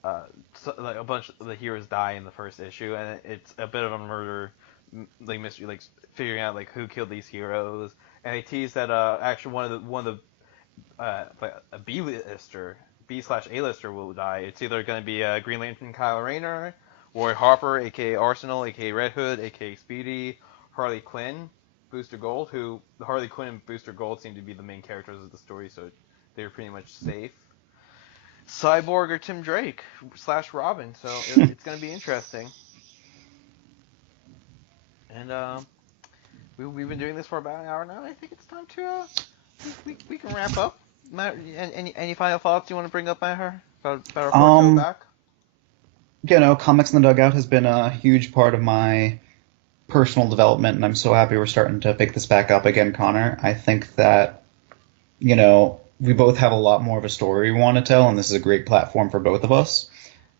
a bunch of the heroes die in the first issue and it's a bit of a murder like mystery like figuring out like who killed these heroes and they tease that actually one of the like a B slash A lister will die. It's either going to be Green Lantern Kyle Rayner, Roy Harper aka Arsenal aka Red Hood aka Speedy, Harley Quinn. Booster Gold, who Harley Quinn and Booster Gold seem to be the main characters of the story, so they're pretty much safe. Cyborg or Tim Drake / Robin, so it's going to be interesting. And we've been doing this for about an hour now. I think it's time to we can wrap up. Matt, any final thoughts you want to bring up, Matt, about our first show back? Comics in the Dugout has been a huge part of my personal development, and I'm so happy we're starting to pick this back up again, Connor. I think that, we both have a lot more of a story we want to tell, and this is a great platform for both of us.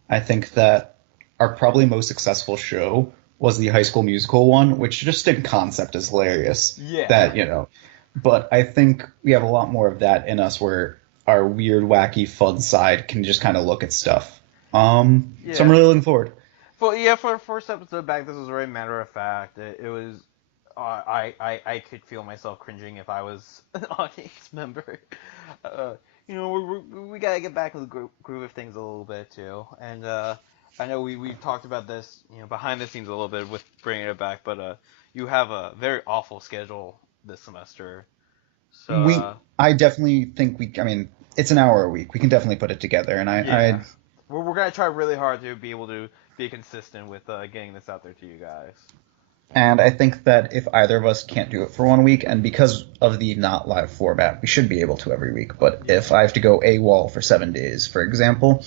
I think that our probably most successful show was the High School Musical one, which just in concept is hilarious. Yeah. But I think we have a lot more of that in us where our weird, wacky, fun side can just kind of look at stuff. So I'm really looking forward. Well, yeah, for the first episode back, this was very matter of fact. It was, I could feel myself cringing if I was an audience member. We gotta get back in the groove of things a little bit too. And I know we've talked about this, behind the scenes a little bit with bringing it back, but you have a very awful schedule this semester. So I definitely think it's an hour a week. We can definitely put it together, and we're gonna try really hard to be able to be consistent with getting this out there to you guys. And I think that if either of us can't do it for 1 week, and because of the not live format, we should be able to every week. But if I have to go AWOL for 7 days, for example,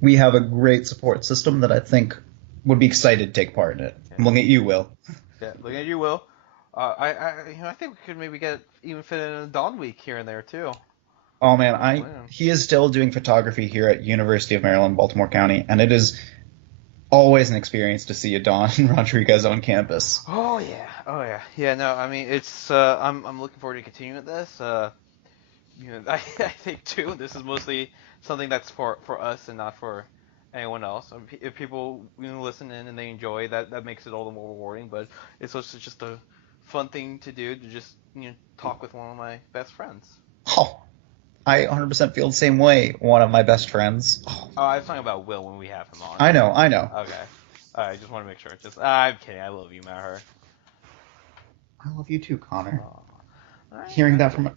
we have a great support system that I think would be excited to take part in it. I'm looking at you, Will. Yeah, looking at you, Will. I think we could maybe even fit in a Dawn week here and there too. Oh man, he is still doing photography here at University of Maryland, Baltimore County, and it is always an experience to see a Don Rodriguez on campus. Oh yeah. Yeah, no, I mean it's I'm looking forward to continuing with this. I think too this is mostly something that's for us and not for anyone else. If people listen in and they enjoy that makes it all the more rewarding, but it's also just a fun thing to do to just talk with one of my best friends. Oh, I 100% feel the same way. One of my best friends. Oh, I was talking about Will when we have him on. I know. Okay. I just want to make sure. I'm kidding. I love you, Maher. I love you too, Connor. Hearing that from...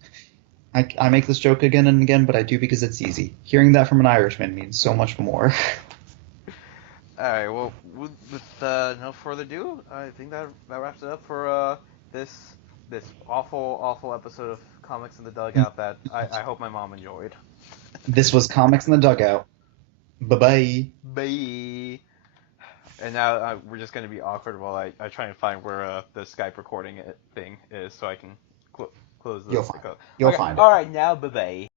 I make this joke again and again, but I do because it's easy. Hearing that from an Irishman means so much more. Alright, well, with no further ado, I think that wraps it up for this awful episode of Comics in the Dugout that I hope my mom enjoyed. This was Comics in the Dugout. Bye-bye. Bye. And now we're just going to be awkward while I try and find where the Skype recording thing is so I can close this. You'll find it. Alright, now bye-bye.